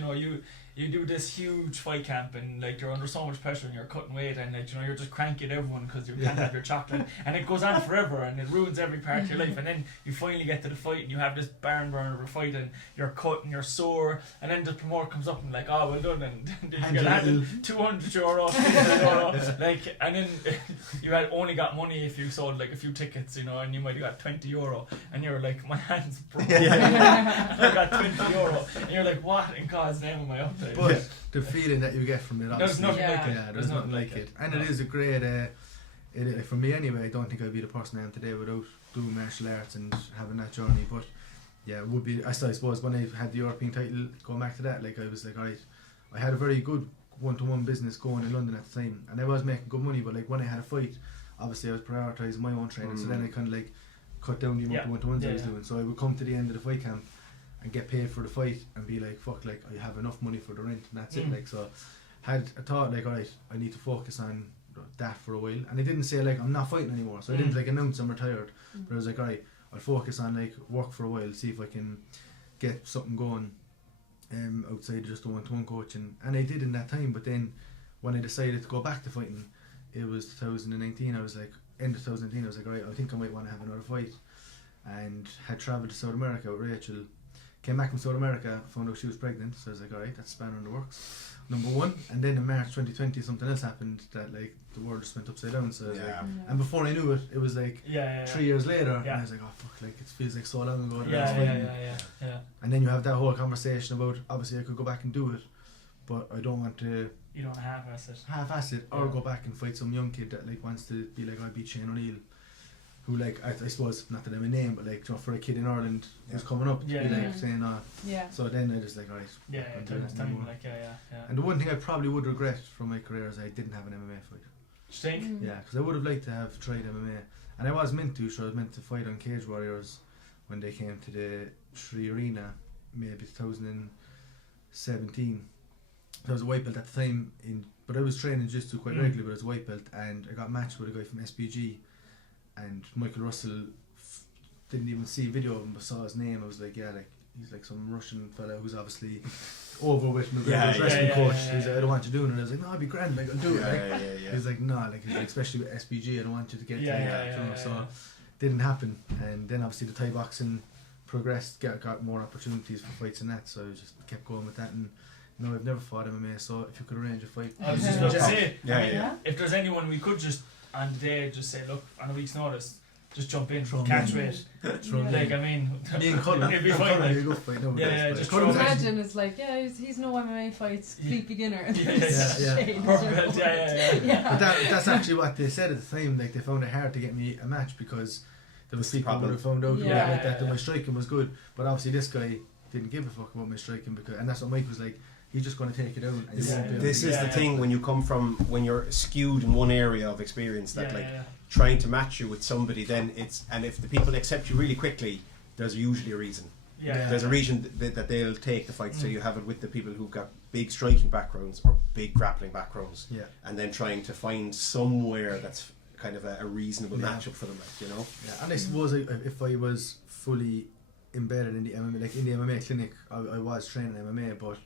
you do this huge fight camp and like you're under so much pressure and you're cutting weight and like you're just cranking everyone because you can't have your chocolate, and it goes on forever and it ruins every part of your life, and then you finally get to the fight and you have this barn burner of a fight and you're cut and you're sore, and then the promoter comes up and like, oh well done, and you get handed €200, €300, like, and then you had only got money if you sold like a few tickets, and you might have got €20 and you're like, my hands broke. I got €20 and you're like, what in God's name am I up to? But the feeling that you get from it, there's nothing like it. Yeah, there's nothing like it. And it is a great, for me anyway, I don't think I'd be the person I am today without doing martial arts and having that journey. But yeah, it would be, I suppose when I had the European title, going back to that, like I was like, alright, I had a very good one-to-one business going in London at the time, and I was making good money, but like when I had a fight, obviously I was prioritising my own training, so then I kind of like cut down the amount of one-to-ones I was doing. So I would come to the end of the fight camp and get paid for the fight and be like, fuck, like I have enough money for the rent and that's it. Like, so I thought like, alright, I need to focus on that for a while, and I didn't say like I'm not fighting anymore, so I didn't like announce I'm retired, but I was like, alright, I'll focus on like work for a while, see if I can get something going outside of just the one-to-one coaching, and I did in that time. But then when I decided to go back to fighting, it was 2019, I was like, end of 2019, I was like, alright, I think I might want to have another fight, and had travelled to South America with Rachel. Came back from South America, found out she was pregnant, so I was like, alright, that's spanner in the works, number one. And then in March 2020 something else happened that like the world just went upside down, so I was like, and before I knew it, it was like 3 years later, and I was like, oh fuck, like it feels like so long ago that I was fighting. And then you have that whole conversation about, obviously I could go back and do it, but I don't want to, you don't half-ass it or go back and fight some young kid that like wants to be like, I beat Shane O'Neill, who like, I suppose, not that I'm a name, but like, for a kid in Ireland who's coming up, to be like saying, so then I just like, alright, and the one thing I probably would regret from my career is I didn't have an MMA fight. You think? Yeah, because I would have liked to have tried MMA, and I was meant to, so I was meant to fight on Cage Warriors when they came to the Sri Arena, maybe 2017. I was a white belt at the time, but I was training jiu-jitsu quite regularly, but I was a white belt, and I got matched with a guy from SBG, and Michael Russell didn't even see a video of him but saw his name. I was like, yeah, like he's like some Russian fella who's obviously over with McGregor's wrestling coach. He's like, I don't want you doing it. I was like, no, I'd be grand, like I'll do it. He's like, no, like especially with SBG, I don't want you to get so didn't happen. And then obviously the Thai boxing progressed, got more opportunities for fights and that, so I just kept going with that. And no, I've never fought MMA, so if you could arrange a fight, I was just about to say, if there's anyone we could just on the day just say, look, on a week's notice, just jump in, catch weight. Like, I mean, it'd be fine. Just imagine it's like, he's no MMA fights, complete beginner. But that's actually what they said at the time. Like, they found it hard to get me a match because there was people who found out that my striking was good, but obviously this guy didn't give a fuck about my striking, and that's what Mike was like. He's just going to take it out. And this is the thing when you're skewed in one area of experience that trying to match you with somebody, then and if the people accept you really quickly, there's usually a reason. There's a reason that they'll take the fight. So you have it with the people who've got big striking backgrounds or big grappling backgrounds, and then trying to find somewhere that's kind of a reasonable matchup for them, like, And I suppose if I was fully embedded in the MMA, like in the MMA clinic, I was training MMA, but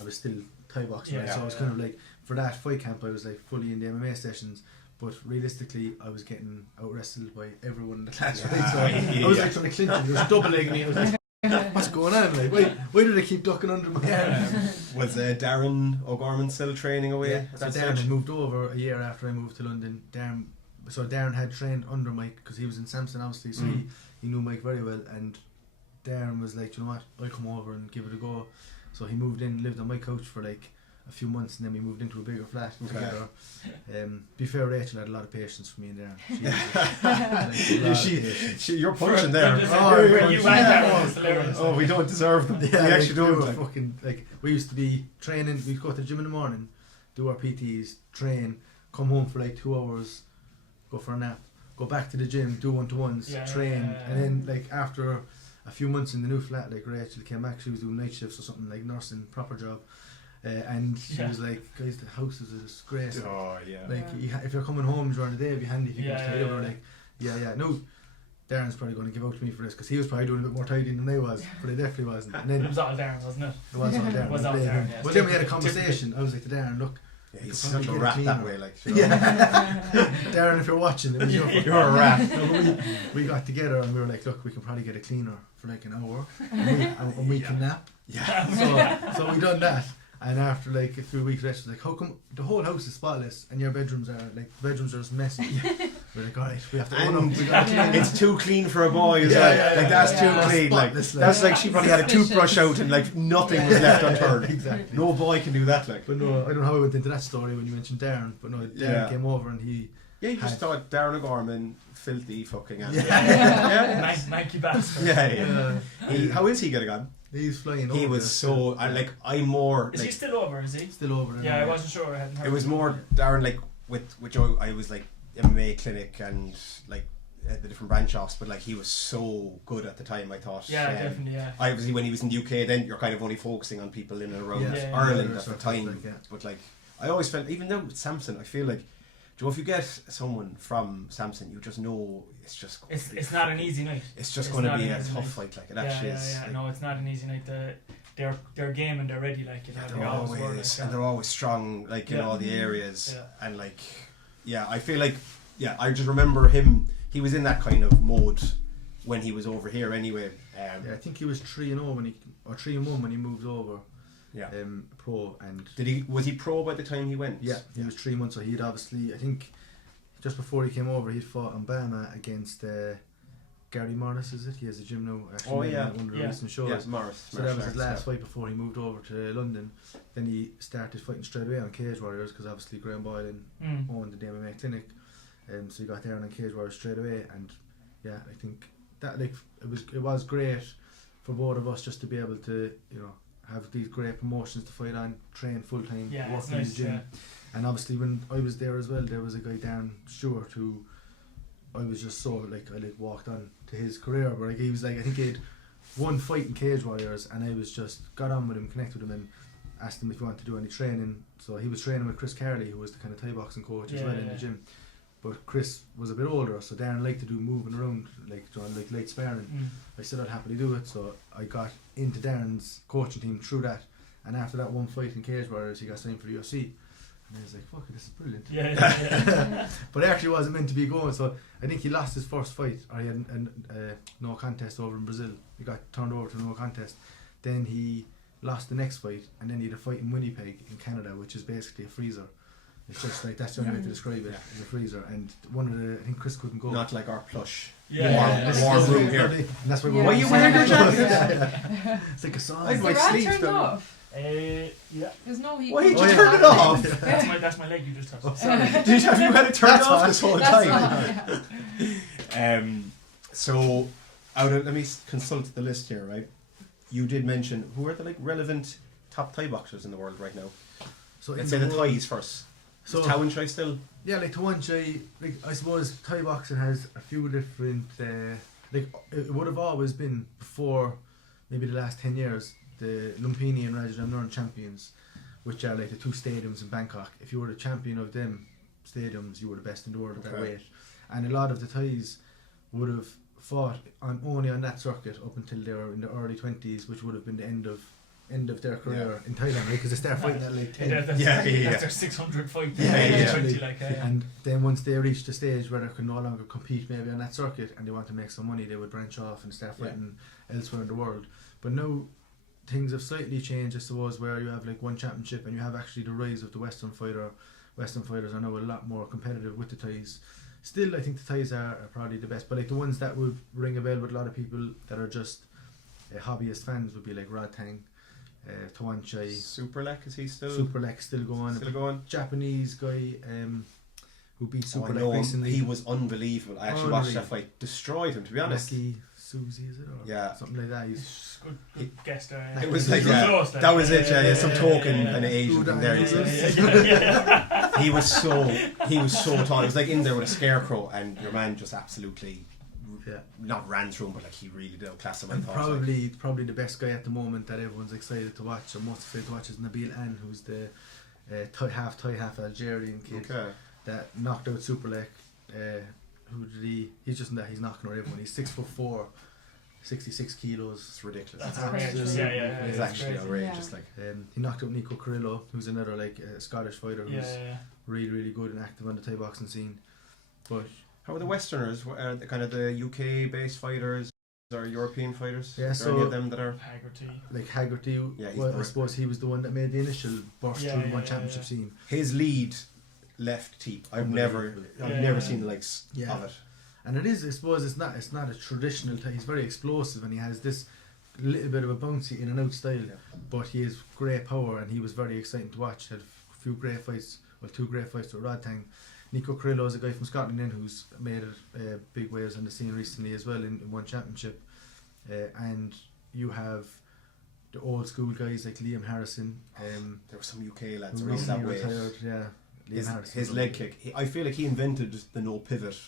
I was still Thai boxing, so I was kind of like, for that fight camp I was like fully in the MMA sessions, but realistically I was getting out wrestled by everyone in the class, so I was like trying to clinch him, he was double legging me, I was like, what's going on, like why did I keep ducking under my arm? Was Darren O'Gorman still training away? So Darren had moved over a year after I moved to London. Darren had trained under Mike because he was in Samson obviously, so he knew Mike very well, and Darren was like, you know what, I'll come over and give it a go. So he moved in, lived on my couch for like a few months, and then we moved into a bigger flat together. Be fair, Rachel had a lot of patience for me in there. You're punching there. We don't deserve them. We actually don't. Fucking, like, we used to be training. We'd go to the gym in the morning, do our PTs, train, come home for like 2 hours, go for a nap, go back to the gym, do one-to-ones, train, and then like after a few months in the new flat, like Rachel came back, she was doing night shifts or something, like nursing, proper job, and she was like, guys, the house is a disgrace. If you're coming home during the day, it'd be handy if you could stay over. Like, no, Darren's probably going to give out to me for this because he was probably doing a bit more tidying than I was, but I definitely wasn't. And then It was all Darren, wasn't it? it was on Darren. It was all Blame Darren, him. yeah. But then we had a conversation. I was like to Darren, look, Yeah, you he's could such a probably get rat cleaner. that way, like. You know? Darren, if you're watching, it was your fault. You're a rat. No, we got together and we were like, look, we can probably get a cleaner for like an hour and we can nap. Yeah. So we done that. And after like a few weeks rest, was like, how come the whole house is spotless and your bedrooms are just messy? We're like, alright, we have to own up. We gotta clean it. It's too clean for a boy as Yeah, well. yeah, like yeah. that's Yeah. too clean. Like Spotless, that's like she probably had a toothbrush out and like nothing was left unturned. Exactly. No boy can do that. Like. But no, I don't know how I went into that story when you mentioned Darren. But no, Darren Yeah. came over and he. Yeah, you just Had- thought Darren O'Gorman, filthy fucking animal. Yeah. Nike bastard. Yeah. How is he getting on? He's flying over. He was so I'm more. Is like, he still over, is he? still over there. Yeah, I now. wasn't sure. I hadn't heard. it was more Darren like with Joe. I was like MMA clinic and like the different branch offs, but like he was so good at the time. I thought. Yeah, definitely, yeah. Obviously, when he was in the UK, then you're kind of only focusing on people in and around Yeah. Ireland Yeah. at the time. Like, yeah. But like, I always felt, even though with Samson, I feel like, Joe, if you get someone from Samson, you just know it's just. Going to be It's not an easy night. It's just it's going to not be an a easy tough night. fight. Like it actually is. Yeah. Like, No, it's not an easy night. They're game and they're ready. Like you know, they're they always were. always Like and they're always strong. Like in Yeah. all the areas, Yeah. and like, yeah, I feel like, yeah, I just remember him. He was in that kind of mode when he was over here. Anyway. Yeah, I think he was 3-0 when he 3-1 when he moved over. Yeah. Pro and. Was he pro by the time he went? Yeah, he was 3 months, so he'd obviously, I think, just before he came over, he'd fought on Bama against Gary Morris, is it? He has a gym now. Actually, Oh, yeah. one of the Yeah. recent shows. Yes, Morris. So that was his last fight before he moved over to London. Then he started fighting straight away on Cage Warriors because obviously Graham Boylan owned the MMA clinic, so he got there on Cage Warriors straight away. And yeah, I think that like it was great for both of us just to be able to have these great promotions to fight on, train full time, Yeah, work it's in nice. the gym. And obviously when I was there as well, there was a guy Darren Stewart who I was just so I walked on to his career, but like he was like, I think he had one fight in Cage Warriors and I was just got on with him, connected with him and asked him if he wanted to do any training. So he was training with Chris Carley, who was the kind of Thai boxing coach as well in the gym. But Chris was a bit older, so Darren liked to do moving around, like light sparring. I said I'd happily do it, so I got into Darren's coaching team through that. And after that one fight in Cage Warriors, he got signed for the UFC. And I was like, fuck it, this is brilliant. Yeah. But it actually wasn't meant to be going, so I think he lost his first fight, or he had no contest over in Brazil. He got turned over to no contest. Then he lost the next fight, and then he had a fight in Winnipeg in Canada, which is basically a freezer. It's just like, that's the only way to describe it, as a freezer. And I think Chris couldn't go. Not like our plush. Warm room here. And that's why we're Why are you wearing your jacket? Yeah. It's like a song. I'd The like rad sleeves turned done. off. Yeah. There's no heat. Why did you Oh, yeah. turn it off? That's my leg you just touched. Oh, sorry. Have you had it turned That's off fine. this whole That's time? fine, So, let me consult the list here, right? You did mention who are the relevant top Thai boxers in the world right now. So Let's in say the world- Thais first. So Is Tao and Chai still? yeah, like Tawanchai, like I suppose Thai boxing has a few different. Like it would have always been before, maybe the last 10 years, the Lumpini and Rajadamnern champions, which are like the two stadiums in Bangkok. If you were the champion of them stadiums, you were the best in the world at that Okay. weight. And a lot of the Thais would have fought only on that circuit up until they were in the early 20s, which would have been the end of their career in Thailand, right? Because they start fighting at like 10. That's their 600 fight. Yeah. 20, like, And then once they reached the stage where they could no longer compete maybe on that circuit and they want to make some money, they would branch off and start fighting elsewhere in the world. But now things have slightly changed, I suppose, where you have like one championship and you have actually the rise of the Western fighter. Western fighters are now a lot more competitive with the Thais. Still, I think the Thais are probably the best, but like the ones that would ring a bell with a lot of people that are just hobbyist fans would be like Rod Tang, Tawanchai, Superlek, is he still? Superlek still going. Still going? Japanese guy who beat I Superlek know him. recently. He was unbelievable. I actually watched that Unbelievable. fight. Destroyed him, to be honest. Lucky Susie, is it? Or Yeah. something like that. He's It's good guess there. It was Yeah. like Close, that. That was it. Yeah, some token yeah. kind of Asian Who thing that there. is. He was so tall. It was like in there with a scarecrow, and your man just absolutely not ran through him, but like he really did outclass him. I And thought, probably the best guy at the moment that everyone's excited to watch, or most excited to watch, is Nabil An, who's the half Thai, half Algerian kid Okay. that knocked out Superlek, who did he? He's just he's knocking out everyone. He's 6'4", 66 kilos. It's ridiculous. That's outrageous. outrageous. Yeah, It's actually outrageous. Yeah. Like, He knocked out Nico Carrillo, who's another Scottish fighter who's Yeah. really, really good and active on the Thai boxing scene. But how are the Westerners? Are they kind of the UK based fighters or European fighters? Yeah, Are there so- any of them that are? Haggerty. like Haggerty, Yeah, he's well, I brilliant. suppose he was the one that made the initial burst Yeah, through the yeah, one yeah, championship yeah. scene. His lead left teep. I've never Yeah. seen the likes Yeah. of it. And it is, I suppose, it's not a traditional type. He's very explosive and he has this little bit of a bouncy in and out style, Yeah. but he has great power and he was very exciting to watch. Had a few great fights, two great fights to Rodtang. Nico Carrillo is a guy from Scotland then who's made big waves on the scene recently as well in one championship. And you have the old school guys like Liam Harrison, There were some UK lads who around that recently way. retired. Yeah, Liam Harrison. His leg kick. I feel like he invented the no pivot.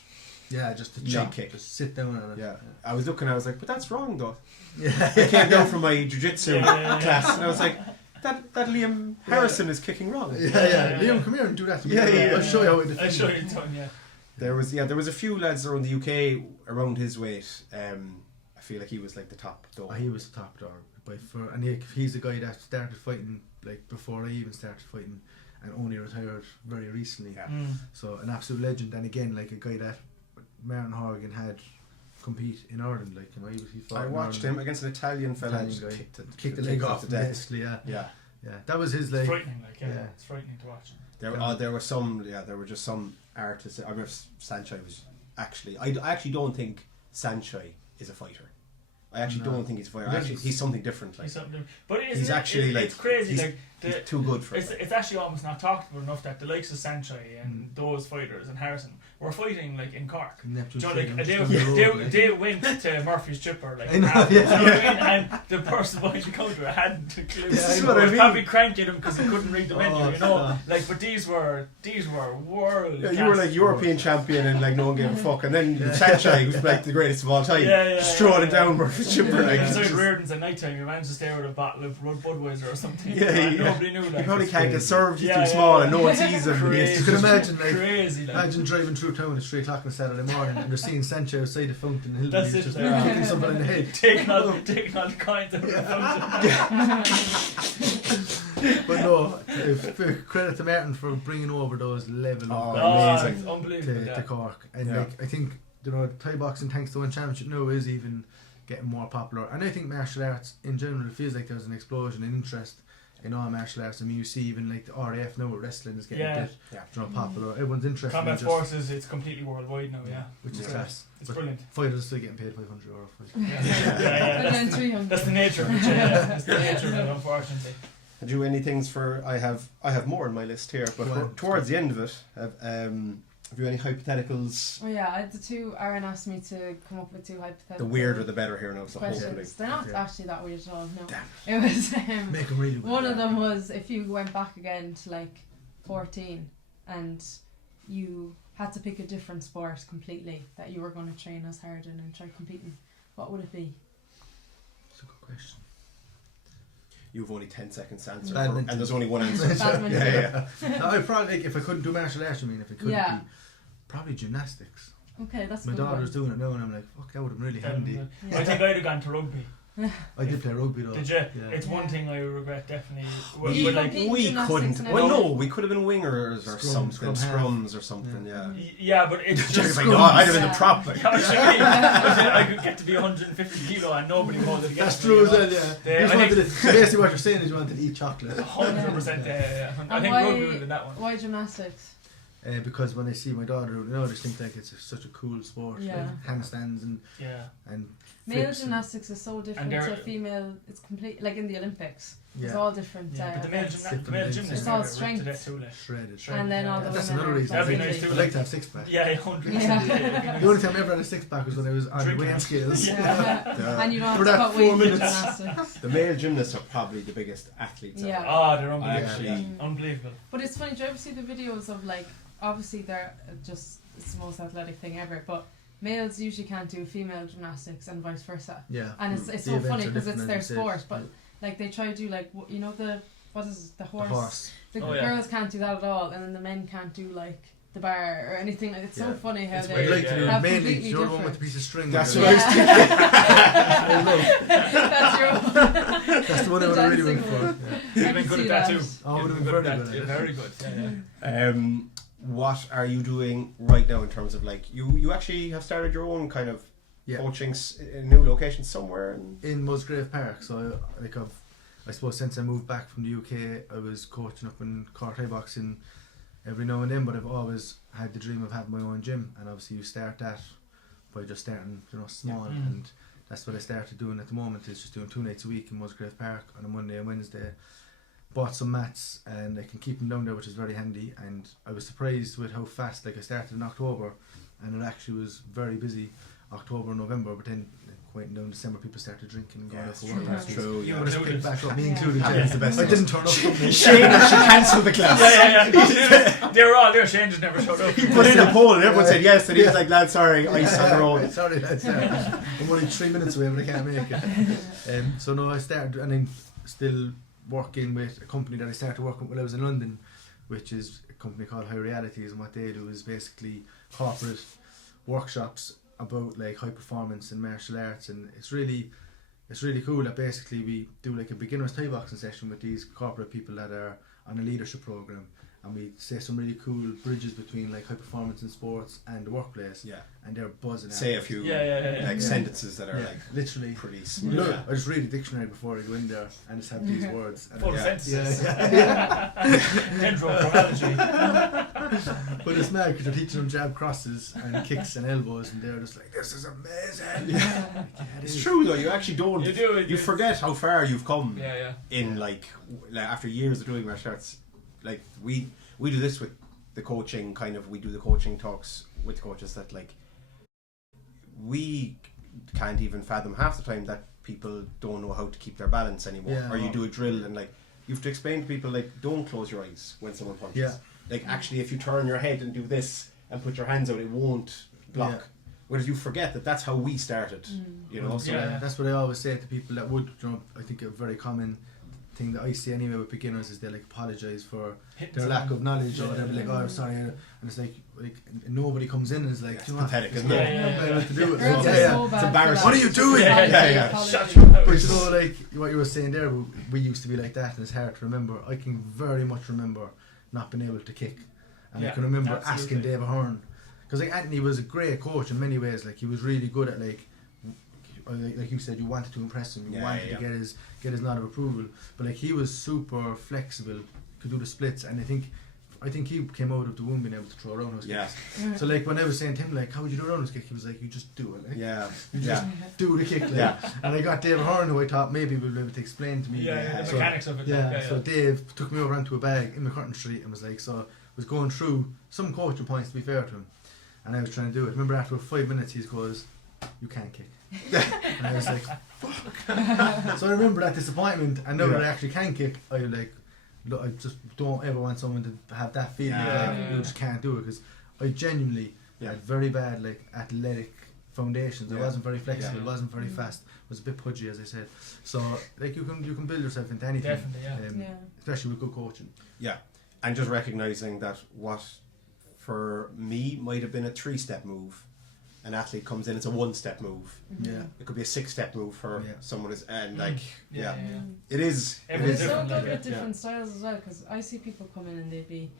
Yeah, just the leg chop, kick. just sit down on it. Yeah. I was looking. I was like, but that's wrong though. Yeah. I came down from my jiu-jitsu Yeah. class and I was like, that Liam Harrison is kicking wrong. Yeah. Liam, come here and do that to me. Yeah. I'll show you how to I'll show defend you it. done, yeah. There was a few lads around the UK around his weight. I feel like he was like the top dog. He was the top dog by far, and he's the guy that started fighting like before I even started fighting, and only retired very recently. Yeah. So an absolute legend, and again like a guy that Martin Horgan had compete in Ireland. Like he fought I in watched Ireland, him against an Italian fella and Italian just guy. kicked kick the leg off to death. basically. Yeah. That was his It's like. frightening, like, yeah. it's frightening to watch. There were just some artists. I remember Sanchai was actually. I actually don't think Sanchai is a fighter. I actually No. don't think he's a fighter. He Actually, is. he's something different. Like He's something, but he's actually like it's crazy. He's, Like he's too good for it. it's actually almost not talked about enough that the likes of Sanchai and those fighters and Harrison were fighting like in Cork. Neptune Do you know, like, Stadium, they, just down the road, like. they went to Murphy's Chipper, like, I know, after, yeah. you know what I mean? And the person behind the counter hadn't a clue. This is He what I was mean. probably cranking him because he couldn't read the menu, Oh, you know. yeah. Like, but these were world. Yeah, you were like European champion and like no one gave a fuck, and then Sanchai was like the greatest of all time, just throwing it down Murphy's Chipper. Like, It's like just- Reardon's at night time. You managed to stay with a bottle of Budweiser or something. Yeah, and yeah. nobody knew. he Like, probably it's can't get crazy. served. He's Yeah, too small, yeah. and no one sees him. Crazy. You can imagine like. crazy. Like. Imagine driving through town at 3 o'clock on a Saturday morning and they're seeing Sancho outside the fountain hill. That's He's it, just yeah. kicking someone in the head. taking all the coins out of the fountain. But no, credit to Martin for bringing over those level Oh, of Oh, amazing. it's unbelievable. to yeah. Cork. And Yeah. like I think Thai boxing, thanks to one championship now, is even getting more popular. And I think martial arts in general, it feels like there's an explosion in interest in all martial arts. I mean, you see even like the RAF now with wrestling is getting Yeah. a bit popular. Everyone's interested Combat in just, forces, it's completely worldwide now. Yeah, which is Yeah. class. it's But brilliant. fighters are still getting paid €500 for it. Yeah. But then 300. That's the nature of it. Yeah. That's the nature of it, unfortunately. Did you any things for? I have more on my list here, but Go on. towards the end of it, have you any hypotheticals? Oh yeah, I had the two. Aaron asked me to come up with two hypothetical. The weirder the better here now. So hopefully, questions. They're not Yeah. actually that weird at all. No, Damn. it was Make them really good. one of them was if you went back again to like 14 and you had to pick a different sport completely that you were going to train as hard in and try competing, what would it be? That's a good question. you've only 10 seconds to answer, Badminton. and there's only one answer. Badminton. yeah. No, I'd probably, like, if I couldn't do martial arts, I mean, if I couldn't Yeah. be, probably gymnastics. Okay, that's a My good daughter's one. doing it now, and I'm like, fuck, that would have been really handy. Yeah. I think I'd have gone to rugby. I did play rugby though. Did you? Yeah. It's one Yeah. thing I regret definitely. You But like, compete- We gymnastics couldn't. and Well, no, everything. we could have been wingers or Scrum- something, scrum half. scrums or something. Yeah. yeah, but it's Just just. like, no, I'd have been the Yeah. prop. Like. I could get to be 150 kilo and nobody would hold it against That's me. true you as know? well, yeah. They- You just I wanted think- to, basically what you're saying is you wanted to eat chocolate. 100%. Yeah. I And think why- rugby would have been that one. Why gymnastics? Because when I see my daughter, I just think like it's such a cool sport. Yeah. Like handstands and Yeah. Male flips and- gymnastics is so different And to they're- female. It's complete like in the Olympics. It's Yeah. all different. Yeah, but the male, events. Different the male events, gymnasts It's all are ripped to strength. death too, like. shredded. And then all the That's women another are reason. That'd be completely- nice I'd too. like to have six pack. Yeah, 100%. Yeah. The only time I ever had a six pack was when I was on Drinking. weighing scales. Yeah. And you don't have For to that cut 4 weight in minutes. gymnastics. The male gymnasts are probably the biggest athletes. ever. Yeah. Oh, they're unbelievable. Actually, Mm. Unbelievable. But it's funny. Do you ever see the videos of like? Obviously, they're just it's the most athletic thing ever. But males usually can't do female gymnastics and vice versa. Yeah. And it's The so events funny are because different, it's their as you sport. said. But like they try to do like the what is it, the The horse. horse. The Oh, yeah. girls can't do that at all, and then the men can't do like the bar or anything. Like, it's so Yeah. funny how It's they I'd like to do have mainly completely you're the one different. with the piece of string. That's with what the- I was thinking. That's your That's the one I would have really went dancing for. one. Yeah. You've been good at that too. Oh, I would have You've been been very good good at at that. it. Very good. Yeah. What are you doing right now in terms of like you actually have started your own kind of Yeah. coaching in a new location somewhere? In Musgrave Park. So I suppose since I moved back from the UK, I was coaching up in Cork Thai Boxing every now and then, but I've always had the dream of having my own gym, and obviously you start that by just starting, small, Yeah. and that's what I started doing at the moment, is just doing 2 nights a week in Musgrave Park on a Monday and Wednesday. Bought some mats and I can keep them down there, which is very handy, and I was surprised with how fast, I started in October and it actually was very busy October and November, but then quieting down December, people started drinking and going out for work. That's true. You Yeah. But it's included. picked back up, me Yeah. included. Happens the best I of didn't us. turn up from Shane actually cancelled the class. Yeah. They were all there. Shane just never showed up. He put in a poll and everyone said yes, and he was like, "Lad, sorry, ice on the road." Sorry, lads. I'm only 3 minutes away, but I can't make it. So no, I started, and I'm still working with a company that I started working with when I was in London, which is a company called High Realities, and what they do is basically corporate workshops about like high performance and martial arts, and it's really cool that basically we do like a beginner's Thai boxing session with these corporate people that are on a leadership program, and we say some really cool bridges between like high performance in sports and the workplace, Yeah. and they're buzzing. Say a out. few Yeah. like Yeah. sentences that are Yeah, like literally. pretty smooth. Look, Yeah. I just read a dictionary before I go in there and just have these words. And Full Yeah. sentences. Yeah. Dendro chronology. But it's mad because they're teaching them jab crosses and kicks and elbows, and they're just like, "This is amazing." Yeah. it It's is. true though. You actually don't. You do. You forget how far you've come Yeah. in like after years of doing martial arts. Like we do this with the coaching kind of. We do the coaching talks with coaches that like we can't even fathom half the time that people don't know how to keep their balance anymore. Yeah. Or you do a drill and like you have to explain to people like don't close your eyes when someone punches. Yeah. Like actually, if you turn your head and do this and put your hands out, it won't block. Yeah. Whereas you forget that that's how we started. You know. So Yeah. That's what I always say to people that would, I think a very common thing that I see anyway with beginners is they like apologise for their lack of knowledge, or they'll be like, "Oh, I'm sorry," and it's like nobody comes in and is like, It's "You know what? pathetic, isn't Yeah, it? I don't know what to do with it." Girls Yeah, are yeah. so bad for embarrassing. that. What are you doing? Yeah. Apology. Shut your mouth. But you know, like what you were saying there, we used to be like that, and it's hard to remember. I can very much remember not being able to kick, and I Yeah, can remember absolutely. asking Dave Ahern, because like Anthony was a great coach in many ways. Like he was really good at like you said, you wanted to impress him, you wanted to get his nod of approval. But like he was super flexible, could do the splits, and I think he came out of the womb being able to throw around his Yeah. kicks. So like when I was saying to him like, "How would you do around his kick?" He was like, "You just do it." Like, Yeah. You Yeah. just do the kick. Like. Yeah. And I got Dave Ahern, who I thought maybe would be able to explain to me. Yeah, the So- mechanics of it. yeah, so Dave took me over onto a bag in McCurtain Street and was like, was going through some coaching points, to be fair to him, and I was trying to do it. Remember after 5 minutes he goes, "You can't kick." And I was like, fuck. So I remember that disappointment, and now that I actually can kick, I like, look, I just don't ever want someone to have that feeling Yeah. you just can't do it, because I genuinely had very bad like athletic foundations. I wasn't very flexible, wasn't very fast, was a bit pudgy, as I said. So like you can build yourself into anything. Definitely, yeah. Especially with good coaching. Yeah. And just recognising that what for me might have been a 3-step move, an athlete comes in, it's a 1-step move. Yeah. It could be a 6-step move for someone is, and like Yeah. it is. But Everyone's it's so different, good like, with yeah. different styles as well, because I see people come in and they'd be,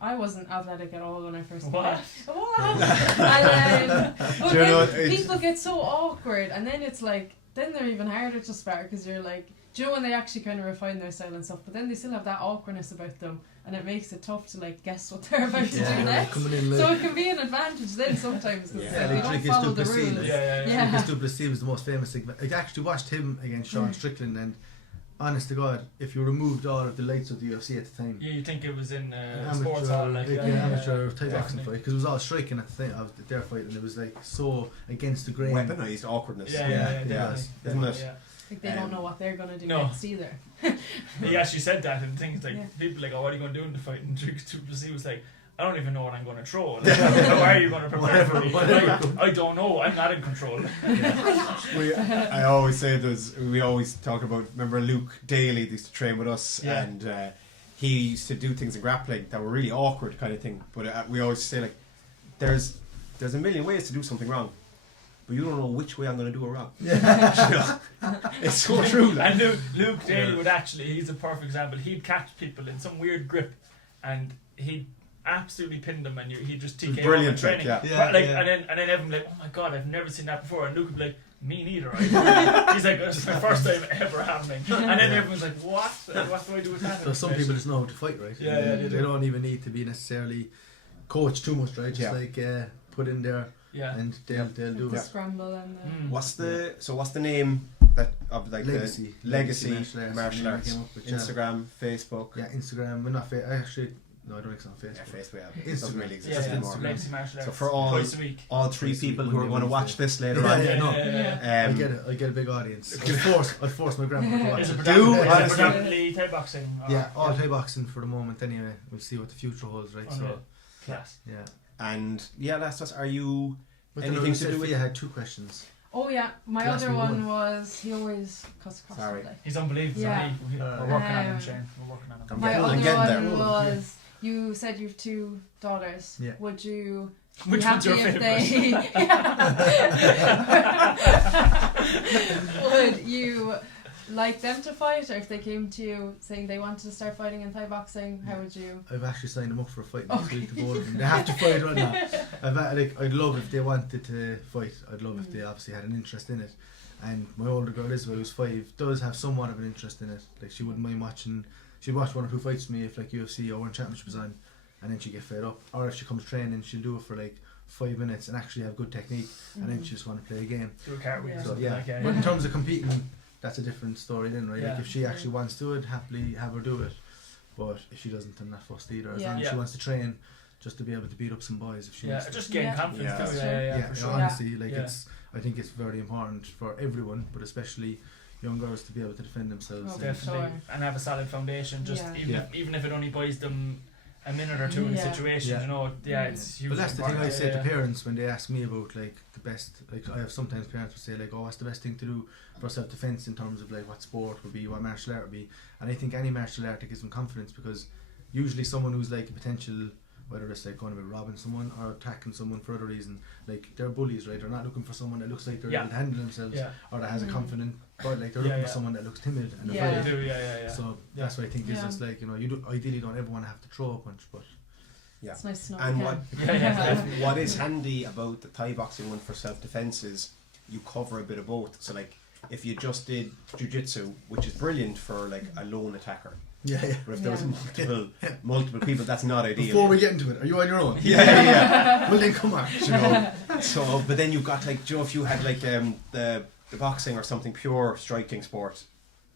I wasn't athletic at all when I first What? came. What? And but Do you know, then people get so awkward, and then it's like, then they're even harder to spar, because you're like, do you know when they actually kind of refine their style and stuff, but then they still have that awkwardness about them, and it makes it tough to like guess what they're about to do next. Coming in like, So it can be an advantage then sometimes, because Yeah. they don't follow the rules. Lucas Duplessis was the most famous thing. I actually watched him against Sean Strickland, and honest to God, if you removed all of the lights of the UFC at the time, Yeah, you think it was in amateur, sports hall, like amateur Thai boxing definitely. fight, because it was all striking at the time of their fight, and it was like so against the grain. Weaponised awkwardness. Yeah, Yeah. Isn't it? Yeah. Like they don't know what they're gonna do No. next either. He actually said that, and things like Yeah. people like, "Oh, what are you going to do in the fight?" And Duplessis was like, "I don't even know what I'm going to throw. Like, how are you going to prepare for me? Whatever. Like, I don't know. I'm not in control." I always say we always talk about, remember Luke Daly used to train with us, Yeah. and he used to do things in grappling that were really awkward kind of thing. But we always say, like, there's a million ways to do something wrong, but you don't know which way I'm going to do it wrong. Yeah. It's so true. Like. And Luke Daly would actually, he's a perfect example. He'd catch people in some weird grip, and he'd absolutely pin them, and he'd just TKO brilliant training. trick, And then Evan would be like, oh my god, I've never seen that before. And Luke would be like, me neither. He's like, it's my first time ever happening. And then everyone's like, what? What do I do with that? So some people just know how to fight, right? They they don't even need to be necessarily coached too much, right? Just put in there, and they'll do the it. scramble and What's the name of like Legacy martial arts? Instagram, Facebook. Yeah, Instagram. We're not actually. No, I don't think it's on Facebook. Yeah, Facebook. Instagram. It doesn't really exist anymore. Legacy martial arts. So for all three Twice a people week, who are going to watch this later on, I get a big audience. I'd force my grandma to watch Is it it. predominantly Thai boxing? Yeah, all Thai boxing for the moment anyway. We'll see what the future holds, right? So, class. yeah. And that's just, are you But anything to do with? You had 2 questions. Oh yeah, my Ask other me one one. was he always cuts across. Sorry. He's unbelievable. Yeah. We're working on him, Shane. We're working on him. My I'm getting other there. one was you said you have 2 daughters. Yeah. Would you Which be one's happy your if favourite? Would you like them to fight, or if they came to you saying they wanted to start fighting in Thai boxing, how would you? I've actually signed them up for a fight next week. To both of them. They have to fight right now. I'd love if they wanted to fight. I'd love if they obviously had an interest in it. And my older girl Isabel, who's 5, does have somewhat of an interest in it. Like she wouldn't mind watching. She'd watch 1 or 2 fights with me if like UFC or One Championship was on, and then she'd get fed up. Or if she comes training, she'll do it for like 5 minutes and actually have good technique, and then she just want to play a game. Do a cartwheel or Yeah. So something like that. but in terms of competing, that's a different story then, right? Yeah. Like if she actually wants to do it, happily have her do it. But if she doesn't, I'm not fussed either. As long as she wants to train, just to be able to beat up some boys if she wants to. just gain confidence. Yeah. Too. Yeah. For sure. Honestly, like I think it's very important for everyone, but especially young girls to be able to defend themselves. Oh, Definitely, sure. and have a solid foundation. Just even if it only buys them a minute or 2 in a situation, you know, it's huge. But that's the thing I say to parents. parents when they ask me about like the best. Like I have sometimes parents will say like, "Oh, what's the best thing to do for self-defense in terms of like what sport would be, what martial art would be?" And I think any martial art that gives them confidence, because usually someone who's like a potential, whether it's like going about robbing someone or attacking someone for other reason, like they're bullies, right? They're not looking for someone that looks like they're able to handle themselves or that has a confident body. Like they're looking for someone that looks timid and afraid. They do, So that's what I think is just like, you know, you ideally don't ever want to have to throw a punch, but It's nice to know. And again. what is handy about the Thai boxing one for self-defense is you cover a bit of both. So like if you just did jiu-jitsu, which is brilliant for like a lone attacker, but if there was multiple people, that's not ideal. Before we get into it, are you on your own? Well then come on. You know? So but then you've got like Joe, if you had like the boxing or something pure striking sport,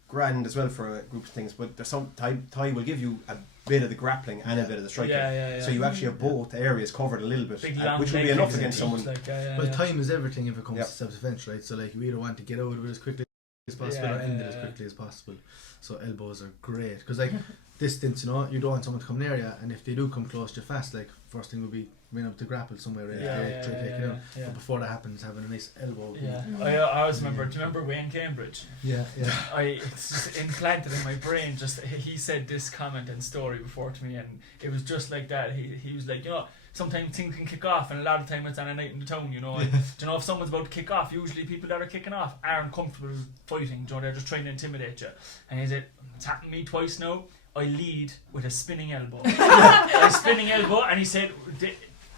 grand as well for a group of things, but there's some Thai will give you a bit of the grappling and a bit of the striking. So you actually have both areas covered a little bit, which will be enough against someone. Well, time is everything if it comes to self-defense, right? So like you either want to get out of it as quickly as possible or end it as quickly as possible. So elbows are great because like distance, you know, you don't want someone to come near you, and if they do come close to you fast, like first thing would be being able to grapple somewhere, right? But before that happens, having a nice elbow. I always remember. Do you remember Wayne Cambridge? It's just implanted in my brain. Just he said this comment and story before to me, and it was just like that. He was like, you know, sometimes things can kick off, and a lot of time it's on a night in the town, you know. And, you know, if someone's about to kick off, usually people that are kicking off aren't comfortable fighting. You know, they're just trying to intimidate you. And he said, it's happened to me twice now. I lead with a spinning elbow. A spinning elbow, and he said,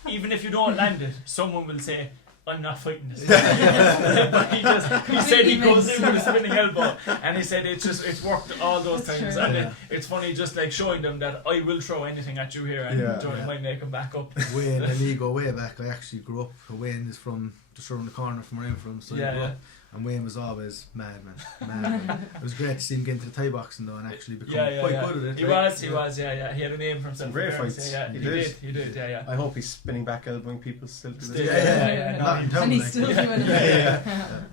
even if you don't land it, someone will say, I'm not fighting this. But he said he goes in with a spinning elbow, and he said it's worked all those times. And it's funny just like showing them that I will throw anything at you here, and it might make them back up. Wayne and me go way back. I actually grew up. Wayne is from just around the corner from where I'm from, so I grew up. And Wayne was always mad, man. It was great to see him get into the Thai boxing though and actually become quite good at it. He was, He had a name for himself. Great fights. He did. I hope he's spinning back elbowing people still to this day. And he's still doing it.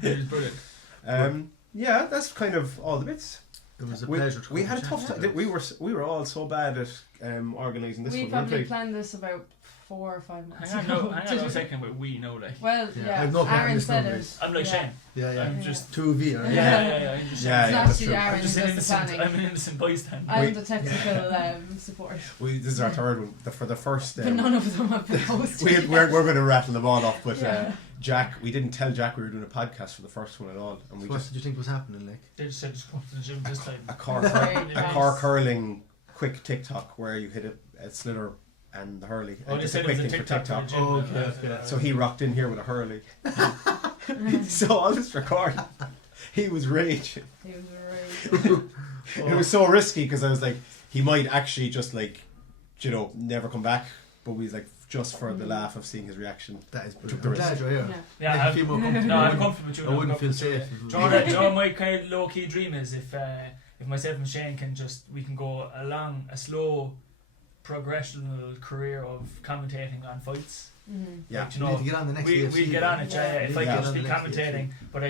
He was brilliant. That's kind of all the bits. It was a pleasure. We had a tough time. We were all so bad at organising this we one. probably planned this about 4 or 5 months Hang ago. on a second, but we know like. Well, Yeah, yeah, I have no part in Aaron this said number. it. I'm like Yeah. Shane. Yeah. I'm just. 2V, right? Yeah. I'm just, Yeah, It's that's actually true. Aaron I'm just who an does the innocent. planning. I'm an innocent bystander. I'm the technical support. This is our third one. For the first, But none of them have been posted. we're going to rattle them all off. But Yeah. Jack, we didn't tell Jack we were doing a podcast for the first one at all, and we What just did you think was happening? Like, They just said just go to the gym this time. a car Very a nice. car curling quick TikTok where you hit a sliotar and the hurley. Oh, And they just said a it quick was a thing for TikTok. TikTok. Oh, okay. So he rocked in here with a hurley. So I'll just record. He was raging. He was right. It was so risky because I was like, he might actually just like, never come back. But we was like, just for the laugh of seeing his reaction. that is Took brilliant. the I'm risk. glad you're here. Yeah. Make Yeah, you feel more comfortable. no, I I'm wouldn't- comfortable with you. I wouldn't feel safe. Do you know my kind of low key dream is if myself and Shane we can go along a slow progressional career of commentating on fights. Mm-hmm. Yeah. Like, You need to get on the next we UFC, get right? on it, Yeah. if I Yeah. could just be On the next commentating, but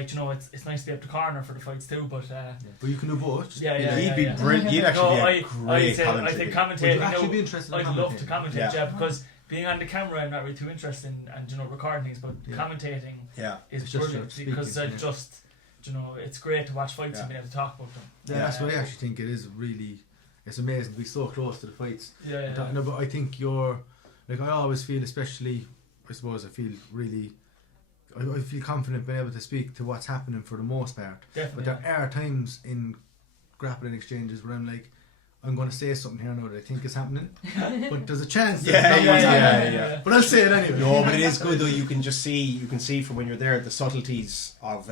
it's nice to be up the corner for the fights too. But Yeah. But you can do both. Just Yeah, be yeah, like- He'd be yeah. brilliant. He'd actually be a I great think commentator. Would you commentating. actually no, be interested in I'd love to commentating? commentate, Yeah. because being on the camera, I'm not really too interested in, and recording things, but Yeah. commentating Yeah. is It's just brilliant speaking, because it's great to watch fights Yeah. and being able to talk about them. Yeah, that's why I actually think it is really. It's amazing to be so close to the fights. Yeah. No, but I think I always feel, especially, I suppose I feel really, I feel confident being able to speak to what's happening for the most part. Definitely. But there are times in grappling exchanges where I'm like, I'm going to say something here now that I think is happening, but there's a chance that Yeah, it's not what's happening. yeah. But I'll say it anyway. No, but it is good though. You can see from when you're there the subtleties of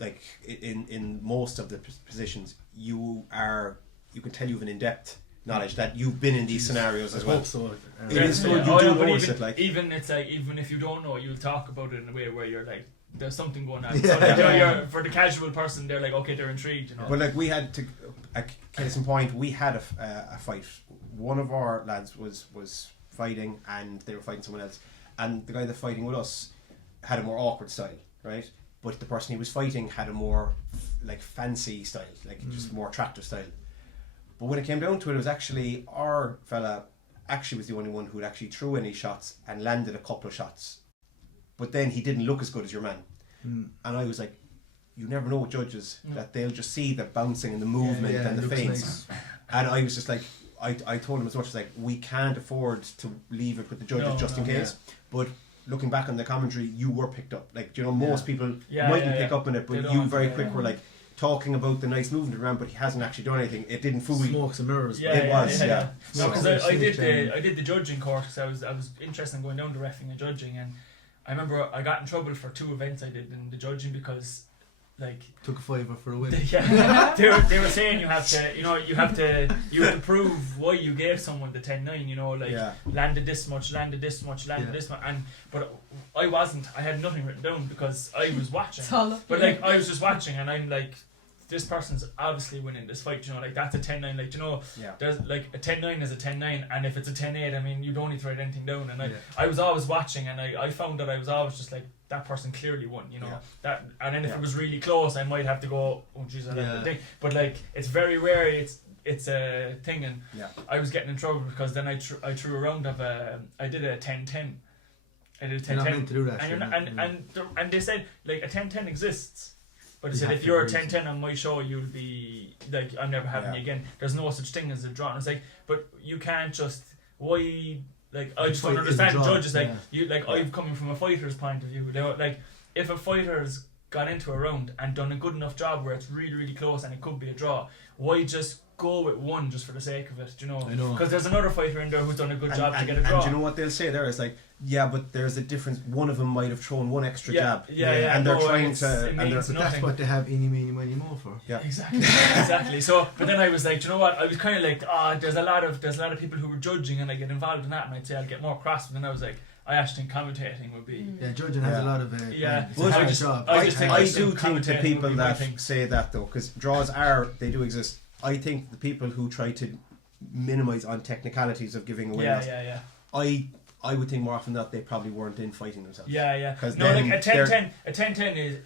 like in most of the positions you can tell you have an in-depth knowledge that you've been in these scenarios as I well. hope so. It is Definitely. good. You Oh, do yeah, but notice even, it, like. even it's like even if you don't know, you'll talk about it in a way where you're like, there's something going on. Yeah. So like, you're, for the casual person, they're like, okay, they're intrigued. But like we had to, case in point, we had a fight. One of our lads was fighting, and they were fighting someone else, and the guy that's fighting with us had a more awkward style, right? But the person he was fighting had a more like fancy style, like just more attractive style. But when it came down to it was actually our fella actually was the only one who actually threw any shots and landed a couple of shots. But then he didn't look as good as your man. And I was like, you never know with judges that they'll just see the bouncing and the movement and the it looks feints. nice. And I was just like, I told him as much as like, we can't afford to leave it with the judges just in case. But looking back on the commentary, you were picked up. Like, most people mightn't pick up on it, but you very quick were like talking about the nice movement around, but he hasn't actually done anything. It didn't fool you. Smokes and mirrors. It was. No, because So- I did the judging course. I was interested in going down to reffing and judging, and I remember I got in trouble for 2 events I did in the judging because, like, Took a fiver for a win. they were saying you have to prove why you gave someone the 10-9, landed this much, this much, and but I wasn't. I had nothing written down because I was watching. But like I was just watching, and I'm like, this person's obviously winning this fight. Like that's a 10-9. Like there's like a 10-9 is a 10-9, and if it's a 10-8, I mean you don't need to write anything down. And I was always watching, and I found that I was always just like, that person clearly won. That, and then if it was really close, I might have to go, oh jeez, I left the thing. But like it's very rare. It's a thing, and I was getting in trouble because then I threw a round of I did a 10-10. I did a 10-10. You're not meant to do that. And you're shit, and they said like a 10-10 exists. But they You said have if to you're a agree. 10-10 on my show, you'll be like, I'm never having you again. There's no such thing as a draw. And it's like, but you can't just like I just don't Fight is a understand draw, judges like I'm coming from a fighter's point of view. They were, like if a fighter's got into a round and done a good enough job where it's really really close and it could be a draw, why just go with one just for the sake of it? I know. Because there's another fighter in there who's done a good job to get a draw. And do you know what they'll say there? It's like, but there's a difference. One of them might have thrown one extra jab. And they're trying to. And But that's what they have any, meeny, money more for. Yeah. Exactly. So, but then I was like, do you know what? I was kind of like, there's a lot of people who were judging, and I get involved in that, and I'd say I'd get more cross. But then I was like, I actually think commentating would be. Yeah, judging has a lot of. It's a I hard just- job. I just think I like do think the commentating people would be my that thing. say that though, because draws they do exist. I think the people who try to minimise on technicalities of giving away. Yeah. I would think more often that they probably weren't in fighting themselves. Yeah. 'Cause No, then like a 10-10 is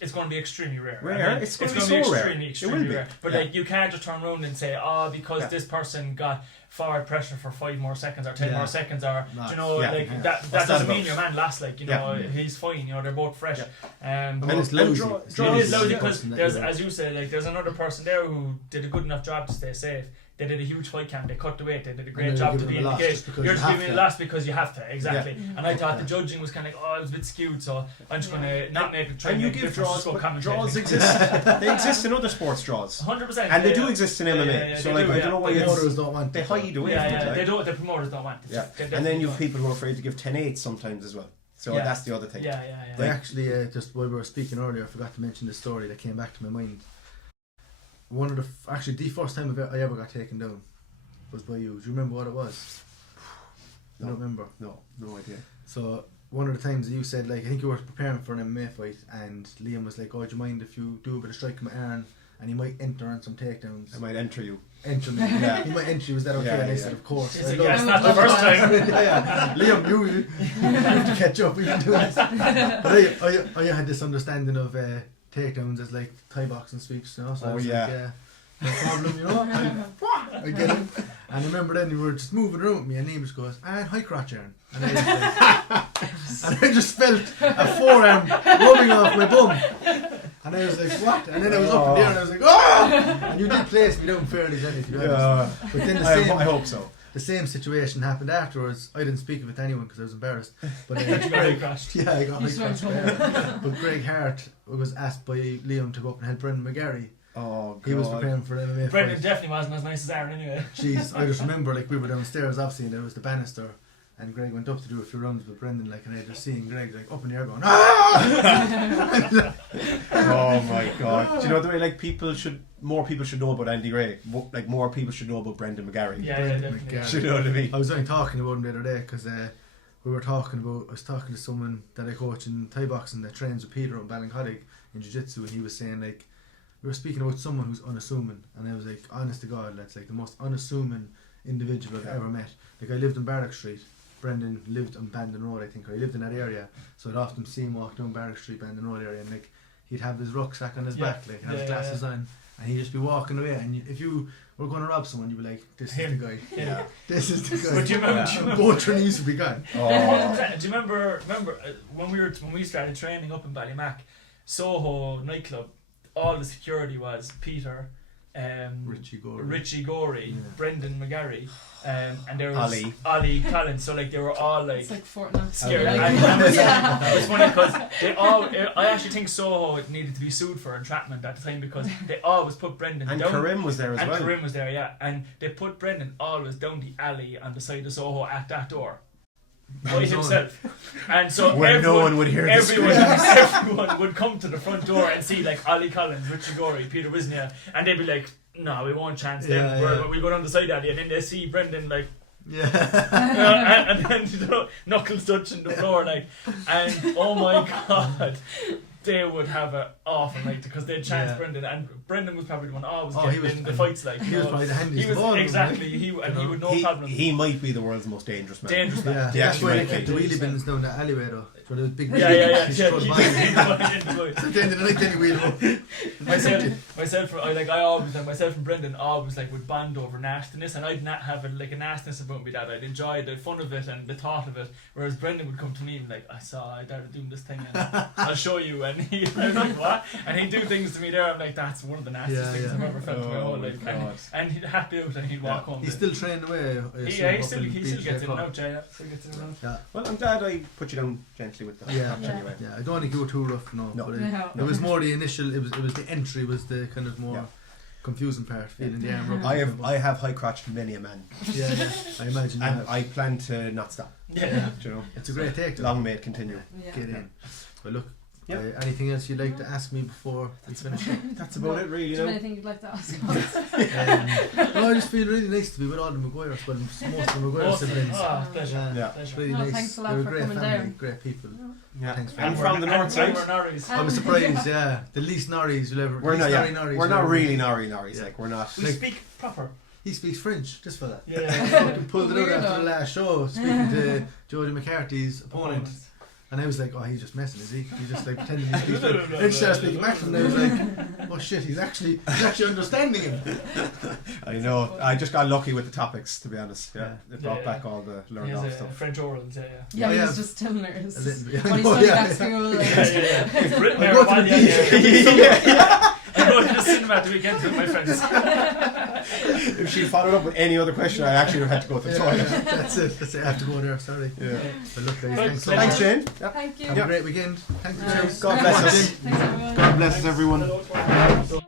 it's going to be extremely rare. Rare? I mean, It's gonna be gonna so rare. extremely, It extremely will be. rare. But Yeah. like you can't just turn around and say, because this person got forward pressure for 5 more seconds or 10 more seconds, or Nice. do you know, Yeah. like Yeah. that What's that doesn't mean about? your man lasts. Like, you know, he's fine. You know, they're both fresh. And But it's lousy. it is lousy because Person that there's, you- as you said, like there's another person there who did a good enough job to stay safe. They did a huge fight camp. They cut the weight. They did a great then job you're to be giving in them the a loss game. just because You're you just have giving to. a loss because you have to. Exactly. Yeah. And I thought Yeah. the judging was kind of like, it was a bit skewed. So I'm just going to not make it. Try And you make a give difference, draws, just go but commentating. draws exist. They exist in other sports, draws. 100%. And they do exist in MMA. Yeah, so they like do, I don't know why The it's, promoters don't want they it. hide away Yeah, from it. yeah. Like. They don't. The promoters don't want it. Yeah. They And then definitely you have don't. people who are afraid to give 10-8 sometimes as well. So Yeah. that's the other thing. Yeah. I actually, just while we were speaking earlier, I forgot to mention the story that came back to my mind. One of the the first time I ever got taken down was by you. Do you remember what it was? No. I don't remember. No idea. So one of the times that you said, like, I think you were preparing for an MMA fight, and Liam was like, "Oh, do you mind if you do a bit of striking my arm?" And he might enter on some takedowns. I might enter you. Enter me. Yeah. He might enter you. Is that okay? Yeah, And I yeah. said, "Of course." It's I like, love yeah, it's it. not the first time. Yeah. Liam, you have to catch up. We can do this. But I had this understanding of takedowns as like Thai boxing sweeps, you know. So I Oh, was yeah. like, no problem, you know. I get it. And I remember then you were just moving around with me, and he just goes, "And high crotch iron." And I, was like, and I just felt a forearm rubbing off my bum. And I was like, "What?" And then I was up in the air, and I was like, "Oh!" And you did place me down fairly, Jenny, to be honest. But then I hope so. the same situation happened afterwards. I didn't speak of it to anyone because I was embarrassed. But You got Greg, crashed. yeah, I got You my swam crotch. But Greg Hart was asked by Liam to go up and help Brendan McGarry. Oh, God. He was preparing for an MMA Brendan fight. definitely wasn't as nice as Aaron anyway. Jeez, I just remember like we were downstairs obviously and there was the banister and Greg went up to do a few runs with Brendan like, and I just seen Greg like up in the air going, "Ah!" Oh my God! Do you know the way like more people should know about Andy Gray? Like more people should know about Brendan McGarry. Yeah, Brendan definitely. McGarry. Do you know what I mean? I was only talking about him the other day because I was talking to someone that I coach in Thai boxing that trains with Peter on Ballincollig in jiu-jitsu, and he was saying like, we were speaking about someone who's unassuming, and I was like, honest to God, that's like the most unassuming individual I've ever met. Like I lived in Barrack Street, Brendan lived on Bandon Road, I think, or he lived in that area, so I'd often see him walk down Barrack Street, Bandon Road area, and like he'd have his rucksack on his back, like, and have his glasses on, and he'd just be walking away, and if you were going to rob someone, you'd be like, this is the guy. Yeah. This is the guy. But do you remember? Both your knees would be gone. Oh. Do you remember when we started training up in Ballymac, Soho nightclub? All the security was Peter, Richie Gorey, Yeah. Brendan McGarry, and there was Ollie Collins. So like they were all like It's like Fortnite. scared. Yeah. And it was, Yeah. it was funny because they all. I actually think Soho needed to be sued for entrapment at the time because they always put Brendan And down. Karim was there as And well. Karim was there, yeah. And they put Brendan always down the alley on the side of Soho at that door. By himself. And so Where no everyone, one would hear the everyone would come to the front door and see like Ollie Collins, Richie Gorey, Peter Wisnia, and they'd be like, "No, we won't chance them. Yeah. We'll go down the side alley," and then they see Brendan like, Yeah. and then you know, knuckles touching the floor like, and oh my God, they would have an awful night because they'd chance Yeah. Brendan, and Brendan was probably the one always Oh, getting he was- in the fights like. He you was know. probably the handiest He was of all of them, exactly like, he you and know. he would no problem. He might be the world's most dangerous man. Dangerous man. Yeah, He that's actually why might they kept be. the wheelie bins down the alleyway though. So there was big Yeah. you Yeah. throw the You ball in. in the boy. So at the end of the night then you wheel him up. myself, I always, like myself and Brendan always like would bond over nastiness, and I'd not have like a nastiness about me that I'd enjoy the fun of it and the thought of it. Whereas Brendan would come to me and like, I started doing this thing and I'll show you, and I was like, what? And he'd do things to me there. I'm like, that's one of the nastiest things I've ever felt in my whole life. And he'd happy out and he'd walk home. He's still training away. I he assume, still up in gets BJ in and Cork. out, yeah. Still gets in and out. Yeah. Well, I'm glad I put you down gently with that. Yeah. Anyway. Yeah, I don't want to go too rough, no. No. But No. it was more the initial. It was the entry was the kind of more Yeah. confusing part. Feeling the arm. I have high crotched many a man, Yeah, I imagine. you and have. I plan to not stop. Yeah. Do you know, It's a great take. long may it continue. Yeah. Get in. But look, Yeah. anything else you'd like to ask me before we finish up? That's about it, really. Do You you have know. anything you'd like to ask? Well, I just feel really nice to be with all the Maguires. Well, most of the Maguire siblings. Oh, pleasure. Yeah. It's Pleasure. really No, nice. thanks a lot They're a for great coming family, down. great people. Yeah. Thanks for And having from the And north side. we're Norries. I was surprised, yeah. The least Norries you'll ever. We're least not. Norries We're you'll not ever really meet. Norries. Yeah. Like we're not. We Like- speak proper. he speaks French, this fella. Yeah. Fucking pulled it out Weirdo. after the last show, speaking to Jody McCarthy's opponent. And I was like, oh, he's just messing, is he? He's just like pretending he speaks French. Then she started speaking back to him, and I was like, oh shit, he's actually understanding him. I know. I just got lucky with the topics, to be honest. Yeah, it brought Yeah. back all the He learned has off a stuff. French orals, yeah. Yeah, Oh, he yeah. was just telling her A his, little bit. what he Oh, studied yeah. at school. Like, He's written I there go about to the yeah. I go to the cinema the weekend with my friends. If she followed up with any other question, I actually would have had to go to the toilet. Yeah, that's it. I have to go there, sorry. Yeah. But look, guys, Right, thanks so Thanks, much. Jane. Thank you. Have a great weekend. Thanks for Nice. God bless us. Thanks everyone. God bless us, everyone. Hello to our-